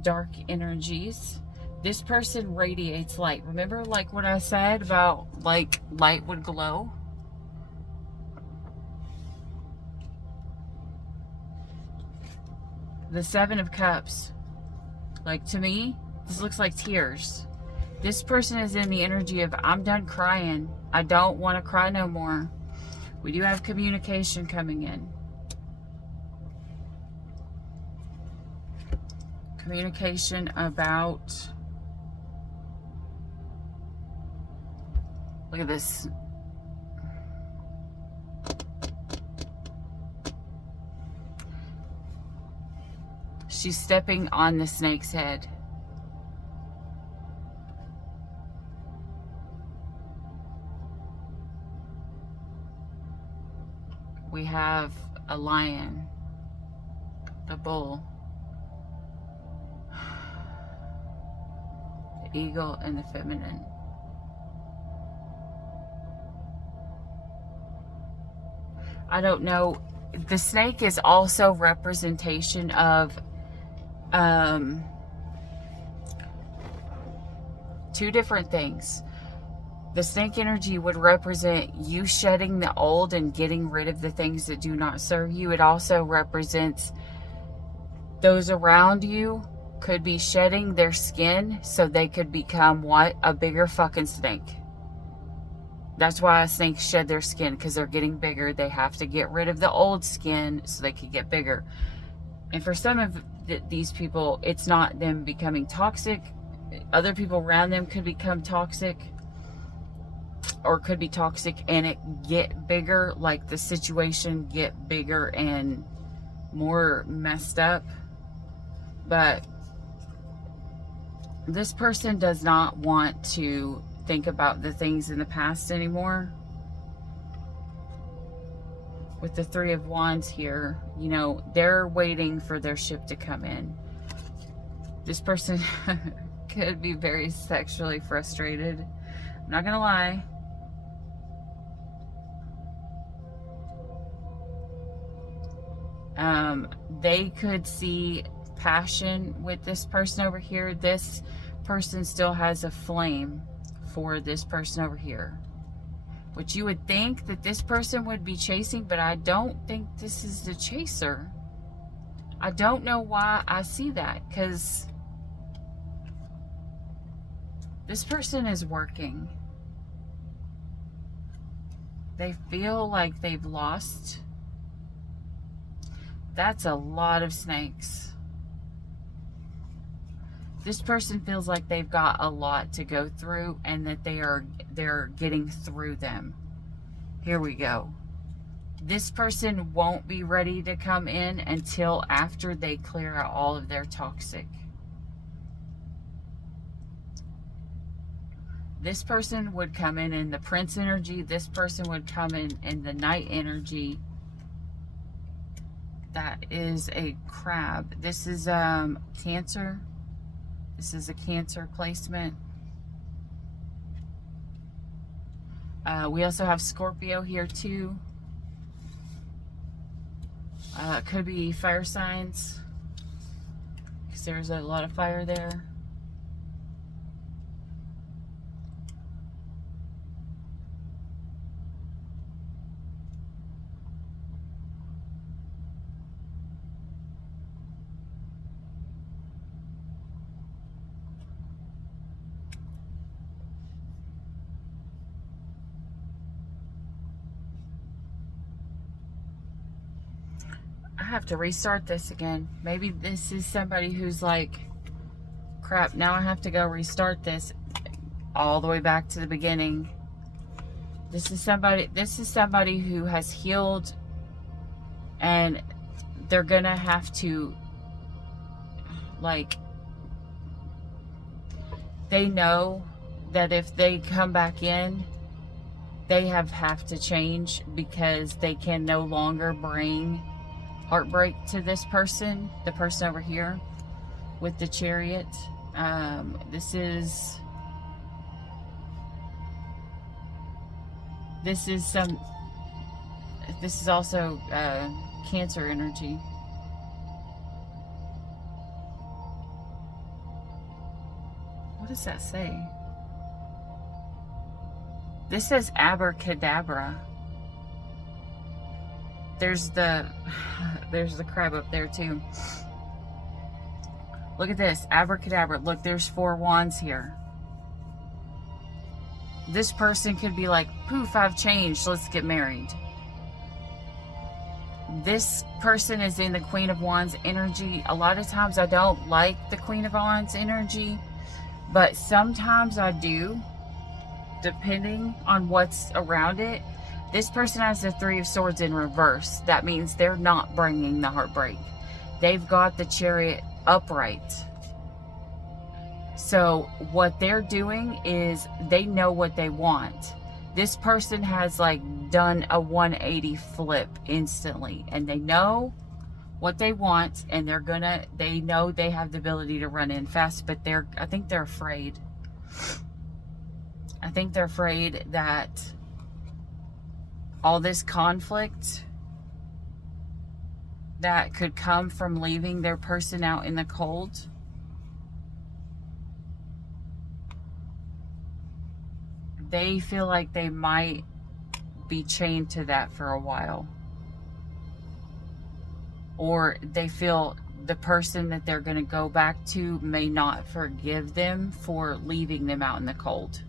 dark energies. This person radiates light. Remember like what I said about like light would glow? The Seven of Cups. Like, to me, this looks like tears. This person is in the energy of, I'm done crying. I don't want to cry no more. We do have communication coming in. Communication about... Look at this. She's stepping on the snake's head. We have a lion, the bull, the eagle, and the feminine. I don't know. The snake is also representation of two different things. The snake energy would represent you shedding the old and getting rid of the things that do not serve you. It also represents those around you could be shedding their skin so they could become what? A bigger fucking snake. That's why snakes shed their skin, because they're getting bigger. They have to get rid of the old skin so they could get bigger. And for some of these people, it's not them becoming toxic. Other people around them could become toxic, or could be toxic and it get bigger, like the situation get bigger and more messed up. But this person does not want to think about the things in the past anymore. With the Three of Wands here, you know, they're waiting for their ship to come in. This person could be very sexually frustrated. I'm not gonna lie. They could see passion with this person over here. This person still has a flame for this person over here, which you would think that this person would be chasing, but I don't think this is the chaser. I don't know why I see that, because this person is working. They feel like they've lost. That's a lot of snakes. This person feels like they've got a lot to go through and that they're getting through them. Here we go. This person won't be ready to come in until after they clear out all of their toxic. This person would come in the Prince energy. This person would come in the Knight energy. That is a crab. This is Cancer. This is a Cancer placement. We also have Scorpio here too. Could be fire signs, because there's a lot of fire there. I have to restart this again. Maybe this is somebody who's like, crap, now I have to go restart this all the way back to the beginning. This is somebody who has healed, and they're gonna have to, like, they know that if they come back in, they have to change, because they can no longer bring heartbreak to this person, the person over here with the Chariot. This is also Cancer energy. What does that say? This says abracadabra. There's the crab up there too. Look at this. Abracadabra. Look, there's 4 wands here. This person could be like, poof, I've changed. Let's get married. This person is in the Queen of Wands energy. A lot of times I don't like the Queen of Wands energy, but sometimes I do, depending on what's around it. This person has the 3 of Swords in reverse. That means they're not bringing the heartbreak. They've got the Chariot upright. So what they're doing is they know what they want. This person has like done a 180 flip instantly, and they know what they want, and they know they have the ability to run in fast, but I think they're afraid. I think they're afraid that all this conflict that could come from leaving their person out in the cold, they feel like they might be chained to that for a while. Or they feel the person that they're going to go back to may not forgive them for leaving them out in the cold.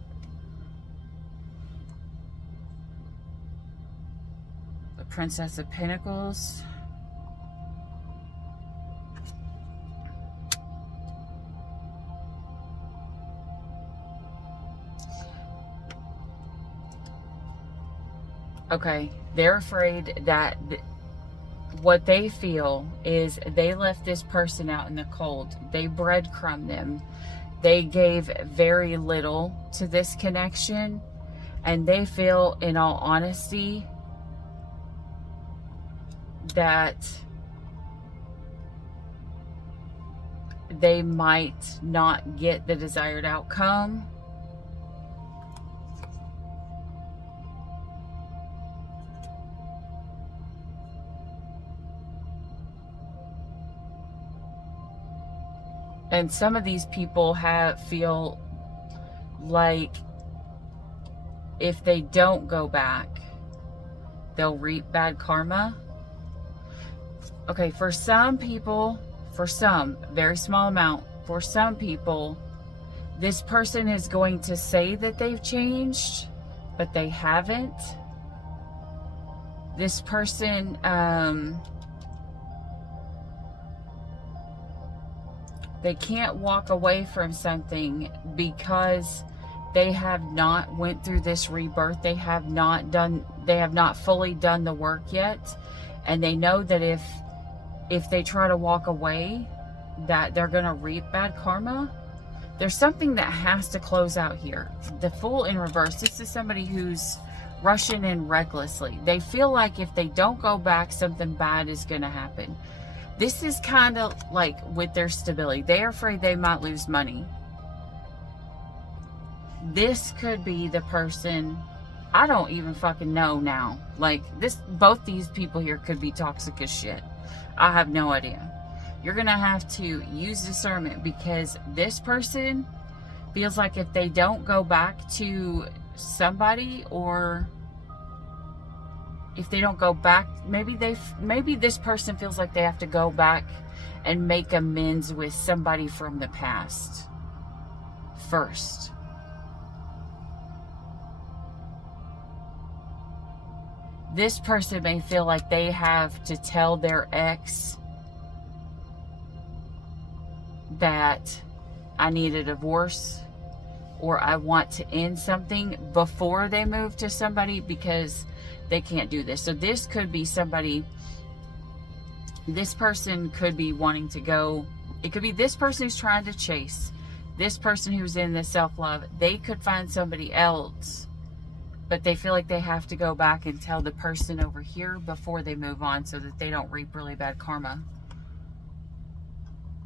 The Princess of Pentacles. Okay, they're afraid that what they feel is they left this person out in the cold. They breadcrumbed them. They gave very little to this connection. And they feel, in all honesty, that they might not get the desired outcome. And some of these people feel like if they don't go back, they'll reap bad karma. Okay, for some people, very small amount, for some people, this person is going to say that they've changed, but they haven't. This person, they can't walk away from something because they have not went through this rebirth. They have not fully done the work yet. And they know that if they try to walk away, that they're going to reap bad karma. There's something that has to close out here. The Fool in reverse. This is somebody who's rushing in recklessly. They feel like if they don't go back, something bad is going to happen. This is kind of like with their stability. They're afraid they might lose money. This could be the person, I don't even fucking know now. Like both these people here could be toxic as shit. I have no idea. You're going to have to use discernment, because this person feels like if they don't go back to somebody, or if they don't go back, maybe this person feels like they have to go back and make amends with somebody from the past first. This person may feel like they have to tell their ex that I need a divorce, or I want to end something before they move to somebody, because they can't do this. So this could be somebody, this person could be wanting to go, it could be this person who's trying to chase, this person who's in the self-love. They could find somebody else, but they feel like they have to go back and tell the person over here before they move on, so that they don't reap really bad karma.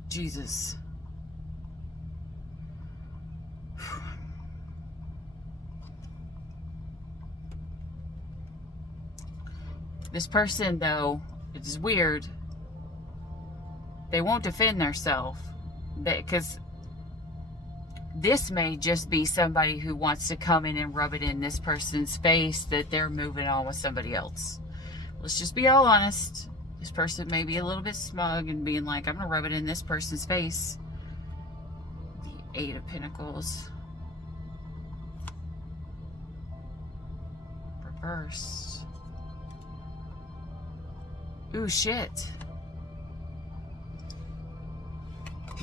Jesus. This person, though, it's weird. They won't defend themselves, because this may just be somebody who wants to come in and rub it in this person's face that they're moving on with somebody else. Let's just be all honest. This person may be a little bit smug and being like, I'm going to rub it in this person's face. Eight of Pentacles. Reversed. Ooh, shit.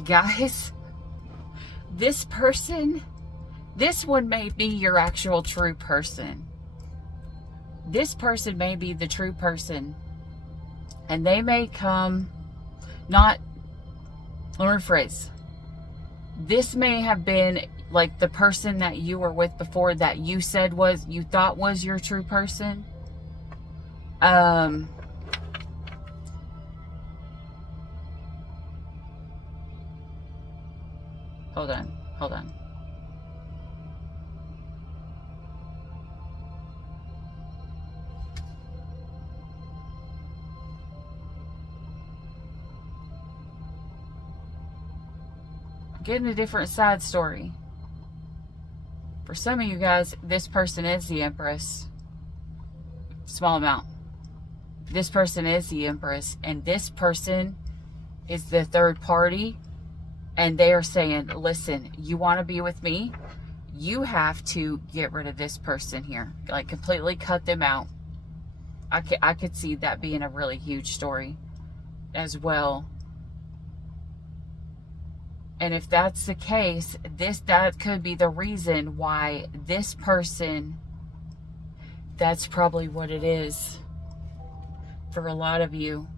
Guys, this person, this one may be your actual true person. This person may be the true person. And they may come, not, let me rephrase. This may have been like the person that you were with before that you said was, you thought was your true person. Hold on. Getting a different side story. For some of you guys, this person is the Empress. Small amount. This person is the Empress, and this person is the third party. And they are saying, listen, you want to be with me? You have to get rid of this person here. Like, completely cut them out. I could see that being a really huge story as well. And if that's the case, that could be the reason why this person, that's probably what it is for a lot of you.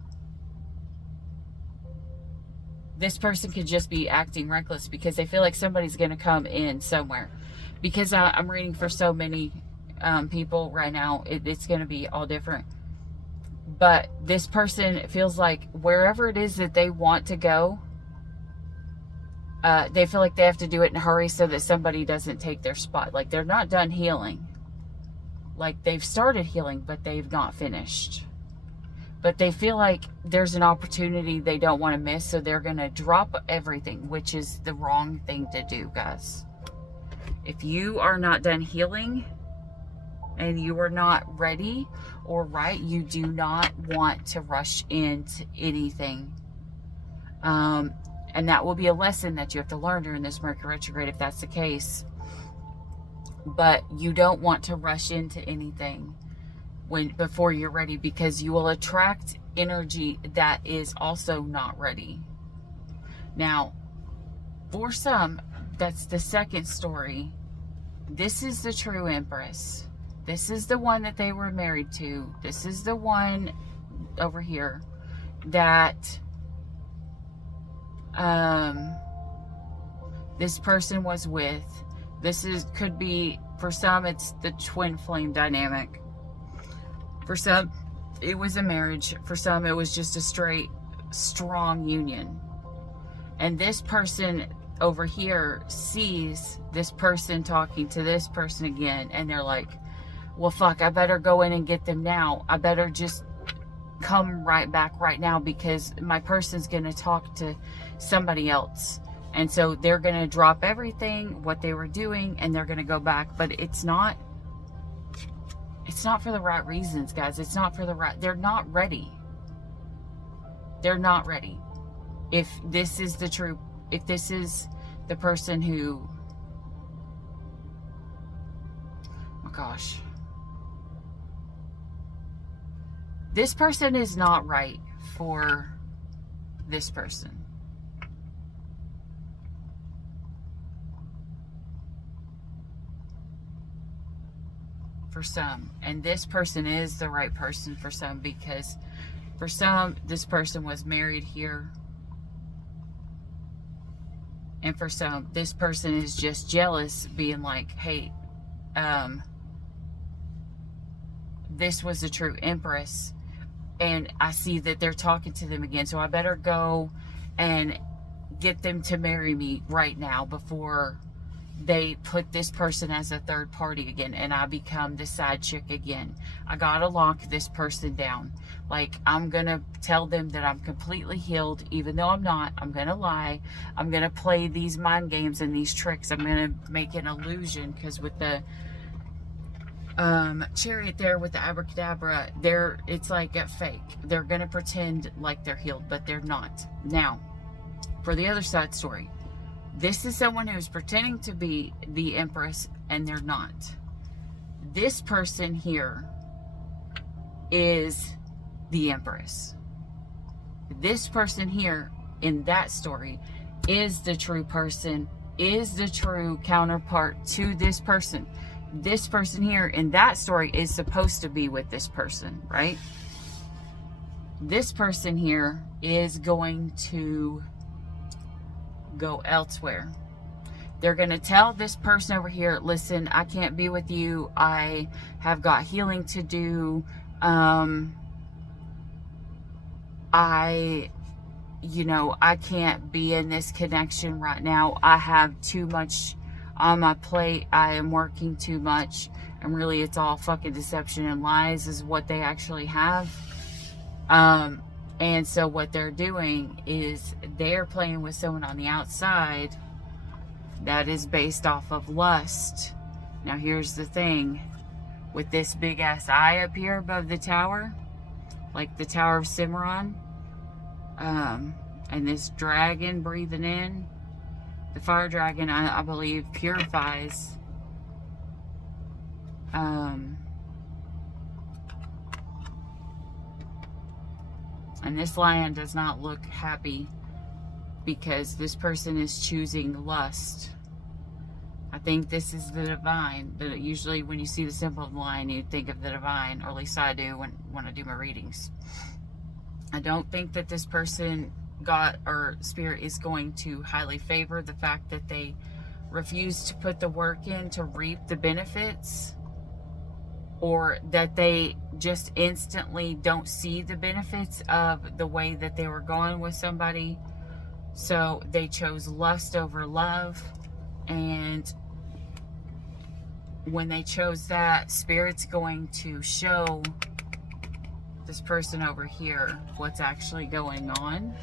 This person could just be acting reckless because they feel like somebody's going to come in somewhere. Because I'm reading for so many people right now, it's going to be all different. But this person feels like wherever it is that they want to go, they feel like they have to do it in a hurry so that somebody doesn't take their spot. Like, they're not done healing. Like, they've started healing, but they've not finished. But they feel like there's an opportunity they don't want to miss, so they're going to drop everything, which is the wrong thing to do, guys. If you are not done healing and you are not ready or right, you do not want to rush into anything. And that will be a lesson that you have to learn during this Mercury retrograde if that's the case. But you don't want to rush into anything before you're ready, because you will attract energy that is also not ready. Now, for some, that's the second story. This is the true Empress. This is the one that they were married to. This is the one over here that this person was with. Could be, for some, it's the twin flame dynamic. For some, it was a marriage. For some, it was just a straight, strong union. And this person over here sees this person talking to this person again, and they're like, well, fuck, I better go in and get them now. I better just come right back right now, because my person's going to talk to somebody else. And so they're going to drop everything, what they were doing, and they're going to go back. But it's not for the right reasons, guys. It's not for the right, they're not ready. They're not ready. If this is the true, if this is the person who, oh gosh. This person is not right for this person. For some, and this person is the right person for some, because for some, this person was married here, and for some, this person is just jealous, being like, hey, this was a true Empress, and I see that they're talking to them again, so I better go and get them to marry me right now before they put this person as a third party again, and I become the side chick again. I gotta lock this person down. Like, I'm gonna tell them that I'm completely healed, even though I'm not. I'm gonna lie. I'm gonna play these mind games and these tricks. I'm gonna make an illusion, because with the Chariot there, with the abracadabra, it's like a fake. They're gonna pretend like they're healed, but they're not. Now, for the other side story, This is someone who's pretending to be the Empress and they're not. This person here is the Empress. This person here in that story is the true person, is the true counterpart to this person. This person here in that story is supposed to be with this person, right? This person here is going to go elsewhere. They're going to tell this person over here, listen, I can't be with you. I have got healing to do. I can't be in this connection right now. I have too much on my plate. I am working too much. And really, it's all fucking deception and lies is what they actually have. And so what they're doing is they're playing with someone on the outside that is based off of lust. Now, here's the thing. With this big ass eye up here above the tower, like the Tower of Cimarron, and this dragon breathing in, the fire dragon, I believe, purifies. And this lion does not look happy because this person is choosing lust. I think this is the divine. Usually when you see the symbol of the lion, you think of the divine, or at least I do when I do my readings. I don't think that this person, God or Spirit, is going to highly favor the fact that they refuse to put the work in to reap the benefits, or that they just instantly don't see the benefits of the way that they were going with somebody. So they chose lust over love. And when they chose that, Spirit's going to show this person over here what's actually going on.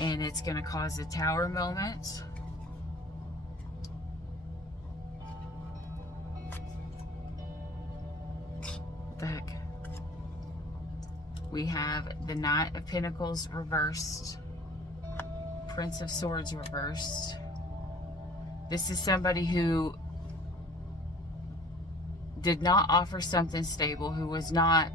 And it's going to cause a tower moment. What the heck? We have the Knight of Pentacles reversed. Prince of Swords reversed. This is somebody who did not offer something stable, who was not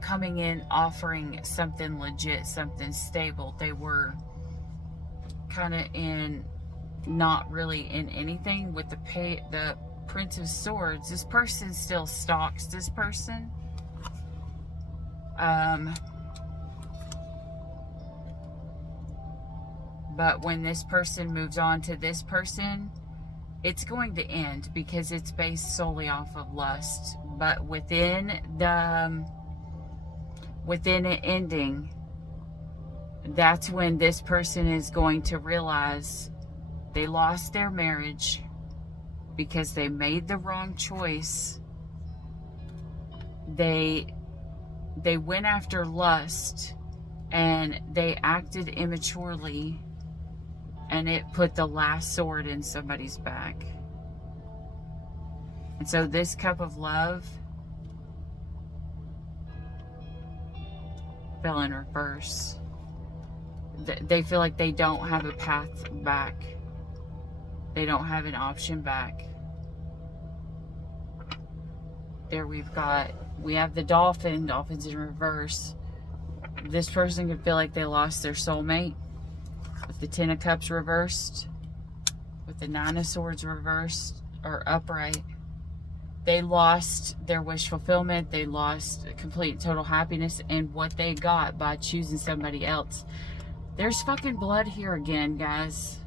coming in offering something legit, something stable. They were kind of in, not really in anything. With the Prince of Swords, this person still stalks this person. But when this person moves on to this person, it's going to end because it's based solely off of lust. But within it ending, that's when this person is going to realize they lost their marriage because they made the wrong choice. They went after lust and they acted immaturely, and it put the last sword in somebody's back. And so this cup of love fell in reverse. They feel like they don't have a path back. They don't have an option back. There we have the dolphin. Dolphin's in reverse. This person could feel like they lost their soulmate. With the Ten of Cups reversed. With the Nine of Swords reversed or upright. They lost their wish fulfillment. They lost complete total happiness and what they got by choosing somebody else. There's fucking blood here again, guys.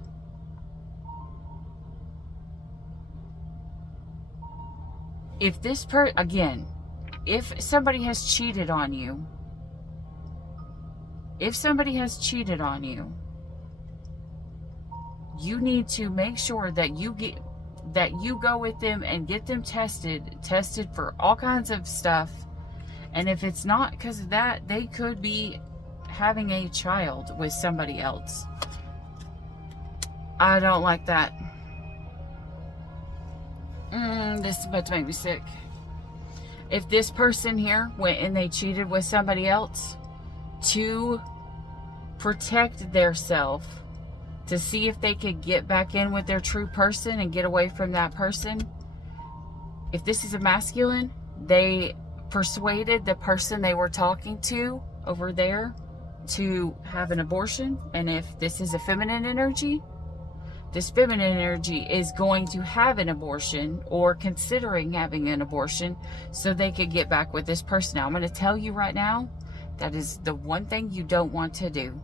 If this if somebody has cheated on you, you need to make sure that you go with them and get them tested for all kinds of stuff. And if it's not because of that, they could be having a child with somebody else. I don't like that. This is about to make me sick. If this person here went and they cheated with somebody else to protect their self, to see if they could get back in with their true person and get away from that person, if this is a masculine, they persuaded the person they were talking to over there to have an abortion. And if this is a feminine energy, this feminine energy is going to have an abortion or considering having an abortion so they could get back with this person. Now, I'm going to tell you right now, that is the one thing you don't want to do.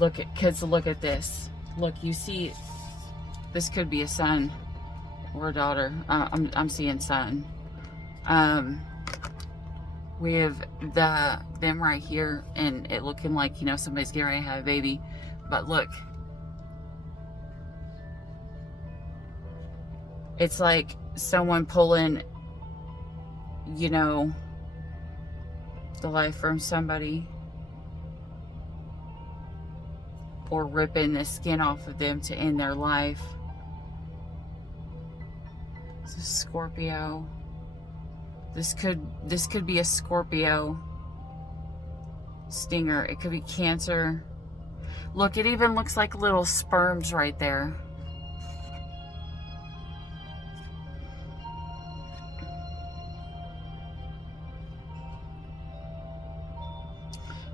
Look at this. Look, you see, this could be a son or a daughter. I'm seeing son. We have them right here, and it looking like, you know, somebody's getting ready to have a baby. But look, it's like someone pulling, you know, the life from somebody, or ripping the skin off of them to end their life. This is Scorpio. This could be a Scorpio stinger. It could be Cancer. Look, it even looks like little sperms right there.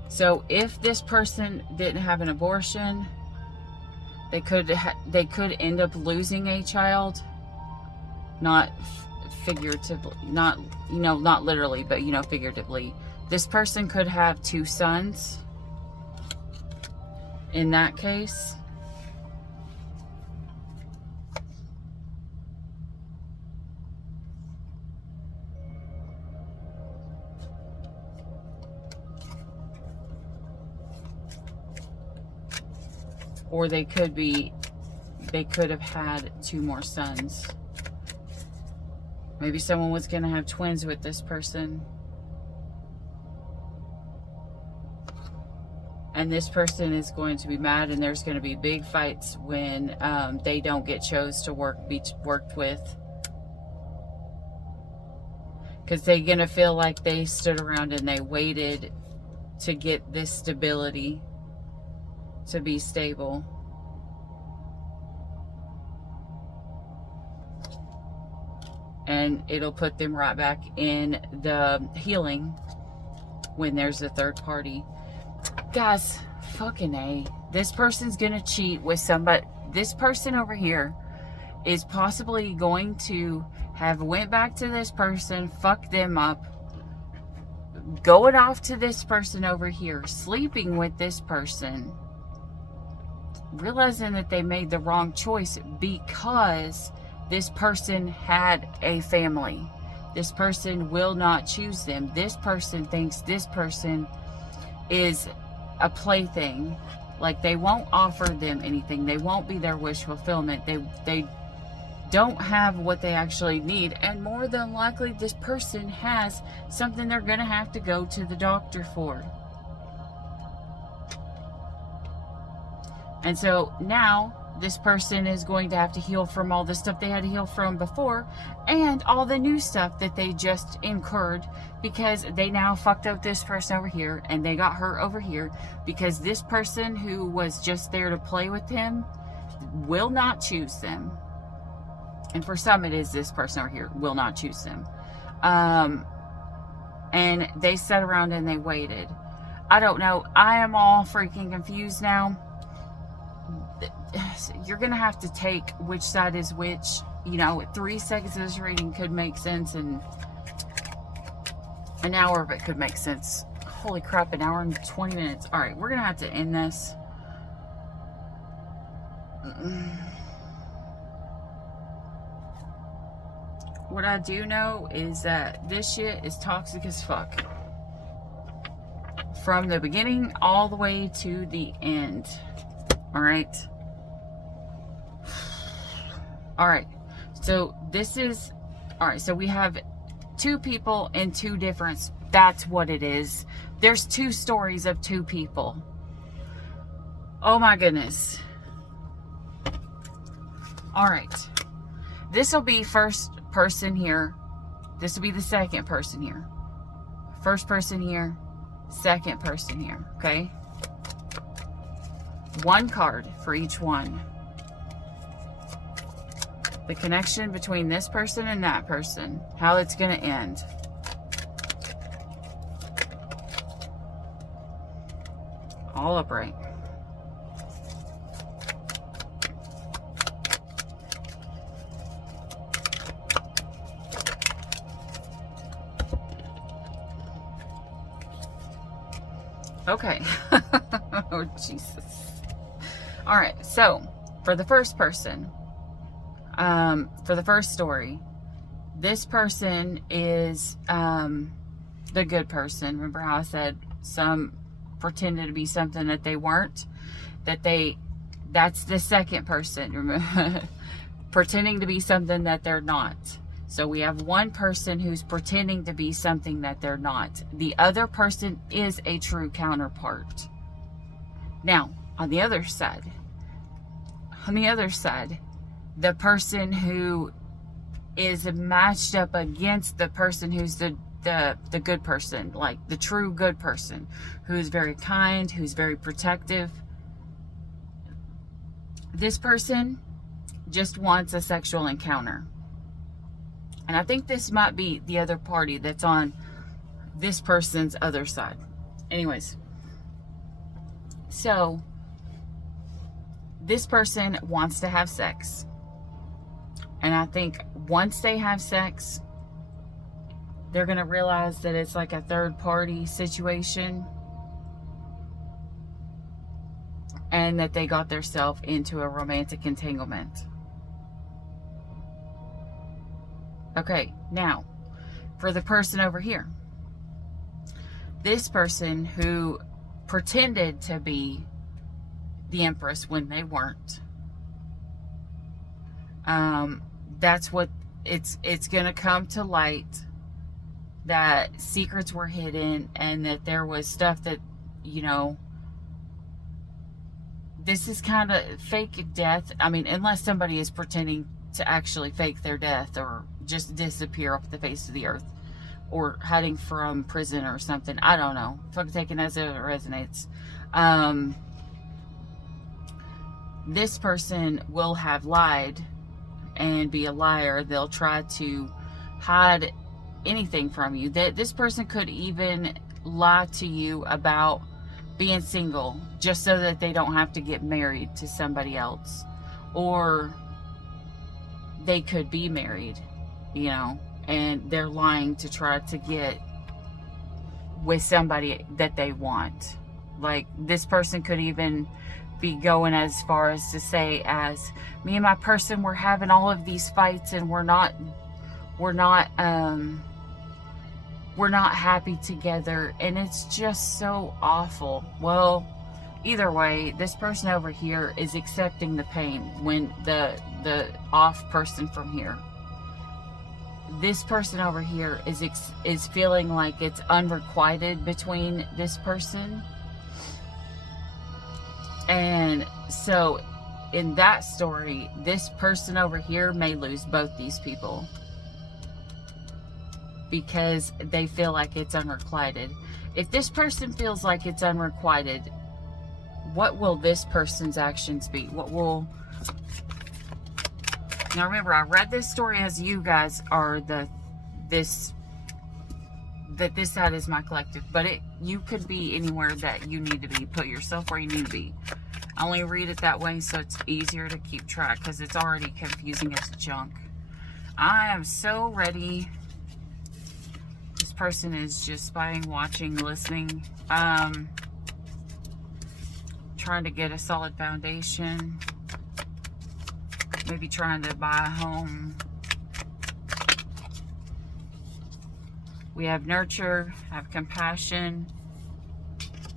So if this person didn't have an abortion, they could end up losing a child, not figuratively, not, you know, not literally, but, you know, figuratively. This person could have 2 sons in that case. Or they could have had 2 more sons. Maybe someone was going to have twins with this person. And this person is going to be mad, and there's going to be big fights when they don't get chose to be worked with. Because they're going to feel like they stood around and they waited to get this stability, to be stable. And it'll put them right back in the healing when there's a third party. Guys, fucking A. This person's gonna cheat with somebody. This person over here is possibly going to have went back to this person, fucked them up, going off to this person over here, sleeping with this person, realizing that they made the wrong choice because this person had a family. This person will not choose them. This person thinks this person is a plaything. Like, they won't offer them anything. They won't be their wish fulfillment. They don't have what they actually need. And more than likely, this person has something they're going to have to go to the doctor for. And so now this person is going to have to heal from all the stuff they had to heal from before, and all the new stuff that they just incurred because they now fucked up this person over here, and they got hurt over here because this person who was just there to play with him will not choose them. And for some, it is this person over here will not choose them. And they sat around and they waited. I don't know. I am all freaking confused now. You're gonna have to take which side is which. You know, 3 seconds of this reading could make sense, and an hour of it could make sense. Holy crap, an hour and 20 minutes. All right, we're gonna have to end this. What I do know is that this shit is toxic as fuck, from the beginning all the way to the end. All right. All right. So this is, all right. So we have two people in two different, that's what it is. There's two stories of two people. Oh my goodness. All right. This will be first person here. This will be the second person here. First person here. Second person here. Okay. One card for each one. The connection between this person and that person. How it's going to end. All upright. Okay. Oh, Jesus. All right. So, for the first person, for the first story, this person is the good person. Remember how I said some pretended to be something that they weren't? That's the second person. Remember? Pretending to be something that they're not. So we have one person who's pretending to be something that they're not. The other person is a true counterpart. Now, on the other side, the person who is matched up against the person who's the good person, like the true good person, who's very kind, who's very protective. This person just wants a sexual encounter. And I think this might be the other party that's on this person's other side. Anyways. So, this person wants to have sex. And I think once they have sex, they're going to realize that it's like a third party situation. And that they got themselves into a romantic entanglement. Okay, now, for the person over here. This person who pretended to be the Empress when they weren't. That's what, it's going to come to light that secrets were hidden and that there was stuff that, you know, this is kind of fake death. I mean, unless somebody is pretending to actually fake their death or just disappear off the face of the earth or hiding from prison or something. I don't know. Fuck, taking as it resonates. This person will have lied and be a liar. They'll try to hide anything from you. This person could even lie to you about being single just so that they don't have to get married to somebody else. Or they could be married, you know, and they're lying to try to get with somebody that they want. Like, this person could even be going as far as to say, as me and my person, we're having all of these fights and we're not happy together, and it's just so awful. Well, either way, this person over here is accepting the pain when the off person from here. This person over here is feeling like it's unrequited between this person. And so in that story, this person over here may lose both these people because they feel like it's unrequited. If this person feels like it's unrequited, what will this person's actions be? What will... Now remember, I read this story as you guys are this side is my collective, but you could be anywhere that you need to be. Put yourself where you need to be. I only read it that way so it's easier to keep track because it's already confusing as junk. I am so ready. This person is just spying, watching, listening, trying to get a solid foundation. Maybe trying to buy a home. We have nurture, have compassion,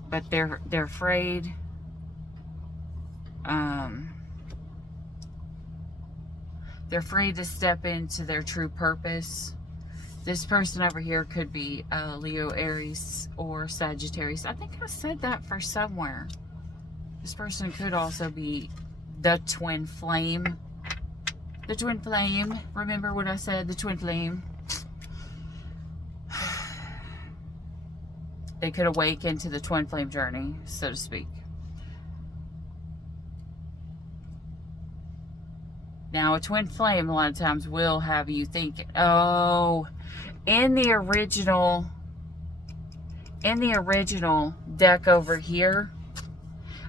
but they're afraid. They're afraid to step into their true purpose. This person over here could be Leo, Aries, or Sagittarius. I think I said that for somewhere. This person could also be the twin flame. The twin flame. Remember what I said? The twin flame. They could awaken to the twin flame journey, so to speak. Now, a twin flame a lot of times will have you thinking, oh, in the original deck over here,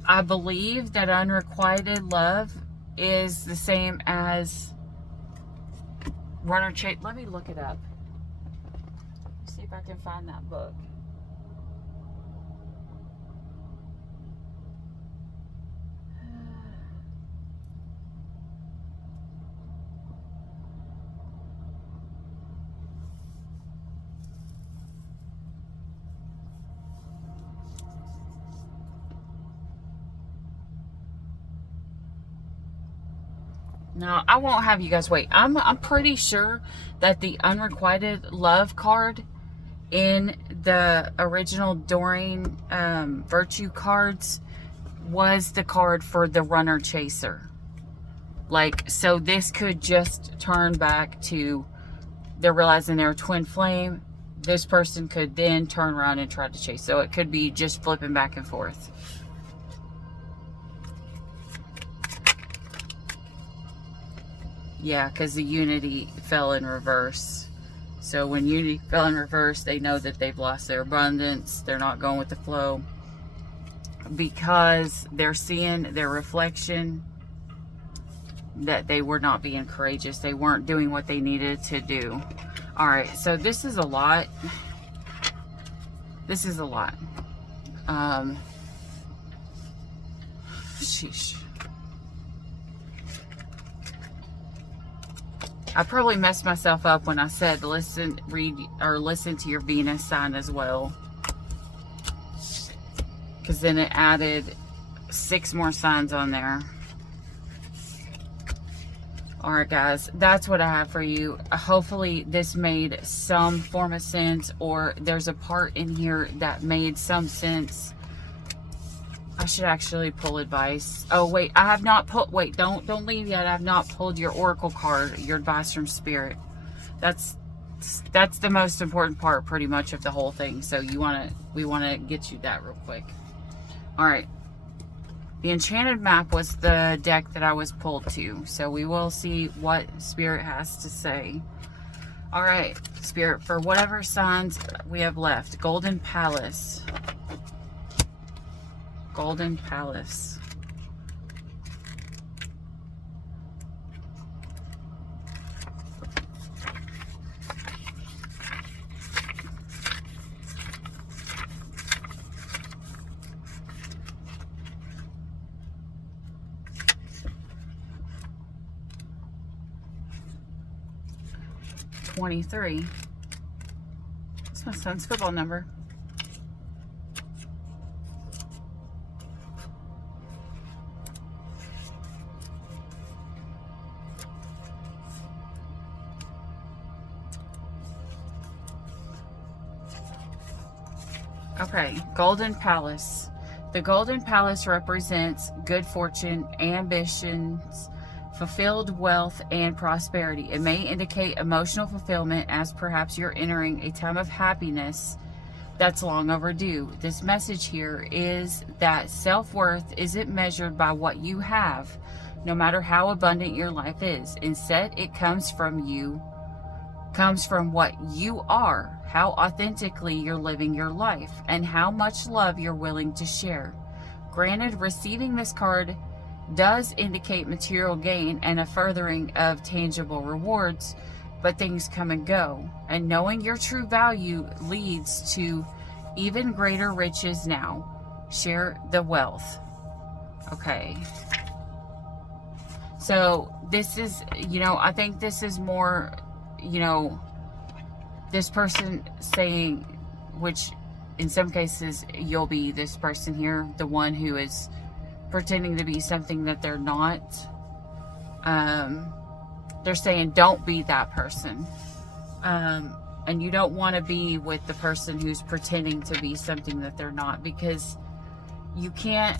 I believe that unrequited love is the same as runner chase. Let me look it up. See if I can find that book. No, I won't have you guys wait. I'm pretty sure that the unrequited love card in the original Doreen Virtue cards was the card for the runner chaser. Like, so this could just turn back to they're realizing they're a twin flame. This person could then turn around and try to chase. So it could be just flipping back and forth. Yeah, because the unity fell in reverse. So when unity fell in reverse, they know that they've lost their abundance. They're not going with the flow. Because they're seeing their reflection that they were not being courageous. They weren't doing what they needed to do. Alright, so this is a lot. This is a lot. Sheesh. I probably messed myself up when I said listen to your Venus sign as well. Because then it added 6 more signs on there. Alright guys, that's what I have for you. Hopefully this made some form of sense, or there's a part in here that made some sense. I should actually pull advice. Oh wait, I have not pulled, wait, don't leave yet. I have not pulled your oracle card, your advice from spirit. That's the most important part pretty much of the whole thing. So we want to get you that real quick. All right. The Enchanted Map was the deck that I was pulled to. So we will see what spirit has to say. All right, spirit, for whatever signs we have left. Golden Palace. Golden Palace. $23. That's my son's football number. Okay, Golden Palace. The Golden Palace represents good fortune, ambitions, fulfilled wealth, and prosperity. It may indicate emotional fulfillment as perhaps you're entering a time of happiness that's long overdue. This message here is that self-worth isn't measured by what you have, no matter how abundant your life is. Instead, it comes from what you are, how authentically you're living your life, and how much love you're willing to share. Granted, receiving this card does indicate material gain and a furthering of tangible rewards, but things come and go, and knowing your true value leads to even greater riches now. Share the wealth. Okay. So this is, I think this is more, this person saying, which in some cases you'll be this person here, the one who is pretending to be something that they're not. They're saying don't be that person. And And you don't want to be with the person who's pretending to be something that they're not, because you can't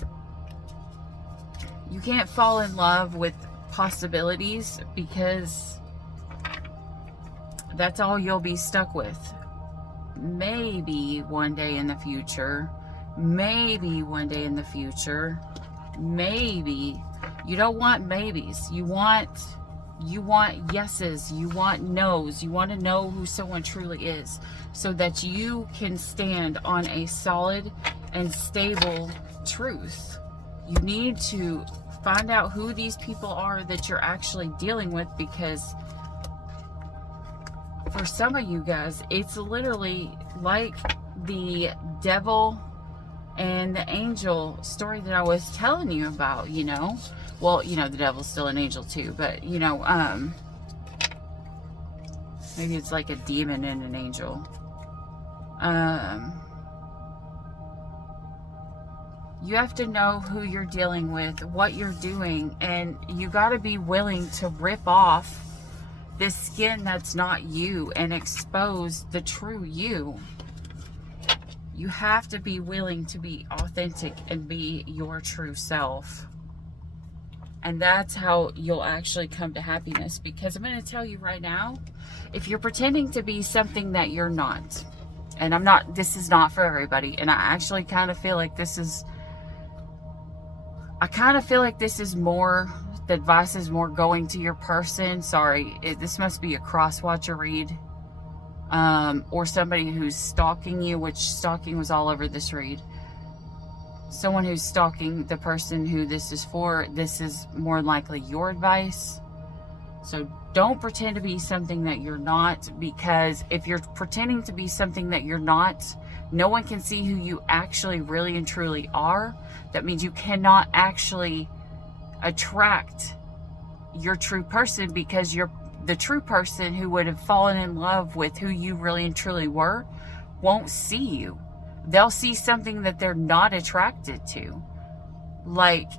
fall in love with possibilities, because that's all you'll be stuck with. Maybe one day in the future, maybe one day in the future, maybe. You don't want maybes. You want yeses. You want no's. You want to know who someone truly is, so that you can stand on a solid and stable truth. You need to find out who these people are that you're actually dealing with, because for some of you guys, it's literally like the devil and the angel story that I was telling you about, you know. Well, you know, the devil's still an angel too, but, you know, maybe it's like a demon and an angel. You have to know who you're dealing with, what you're doing, and you got to be willing to rip off this skin that's not you and expose the true you. You have to be willing to be authentic and be your true self. And that's how you'll actually come to happiness. Because I'm going to tell you right now, if you're pretending to be something that you're not, and this is not for everybody, and I actually kind of feel like this is more, the advice is more going to your person. Sorry, this must be a cross-watcher read. Or somebody who's stalking you, which stalking was all over this read. Someone who's stalking the person who this is for, this is more likely your advice. So don't pretend to be something that you're not, because if you're pretending to be something that you're not, no one can see who you actually really and truly are. That means you cannot actually attract your true person, because the true person who would have fallen in love with who you really and truly were won't see you. They'll see something that they're not attracted to. Like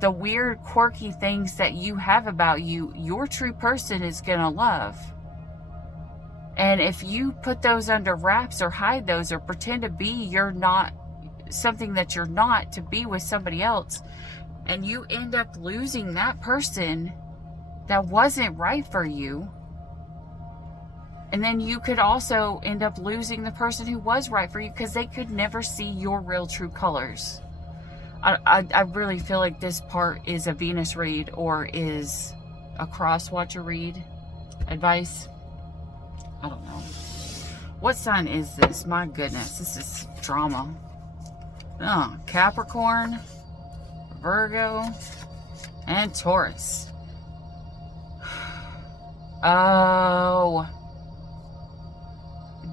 the weird, quirky things that you have about you, your true person is going to love. And if you put those under wraps or hide those or pretend to be you're not something that you're not, to be with somebody else, and you end up losing that person that wasn't right for you, and then you could also end up losing the person who was right for you, because they could never see your real true colors. I really feel like this part is a Venus read or is a cross-watcher read advice. I don't know. What sign is this? My goodness, this is drama. Oh, Capricorn, Virgo, and Taurus. Oh,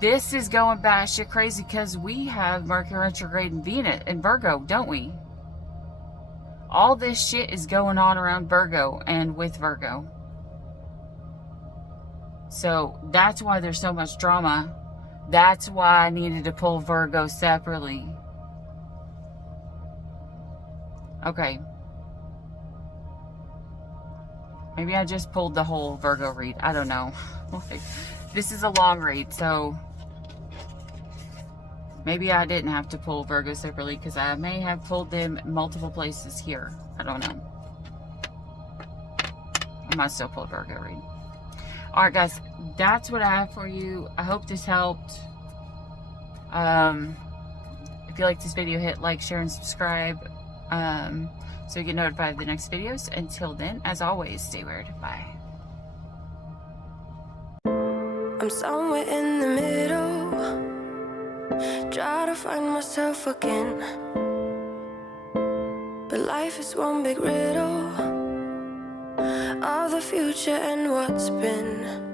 this is going batshit crazy, because we have Mercury retrograde in Venus and Virgo, don't we? All this shit is going on around Virgo and with Virgo. So that's why there's so much drama. That's why I needed to pull Virgo separately. Okay. Maybe I just pulled the whole Virgo read. I don't know. This is a long read, so maybe I didn't have to pull Virgo separately, because I may have pulled them multiple places here. I don't know. I might still pull Virgo read. Alright guys, that's what I have for you. I hope this helped. If you like this video, hit like, share, and subscribe. So you get notified of the next videos. Until then, as always, stay weird. Bye. I'm somewhere in the middle, try to find myself again, but life is one big riddle of the future and what's been.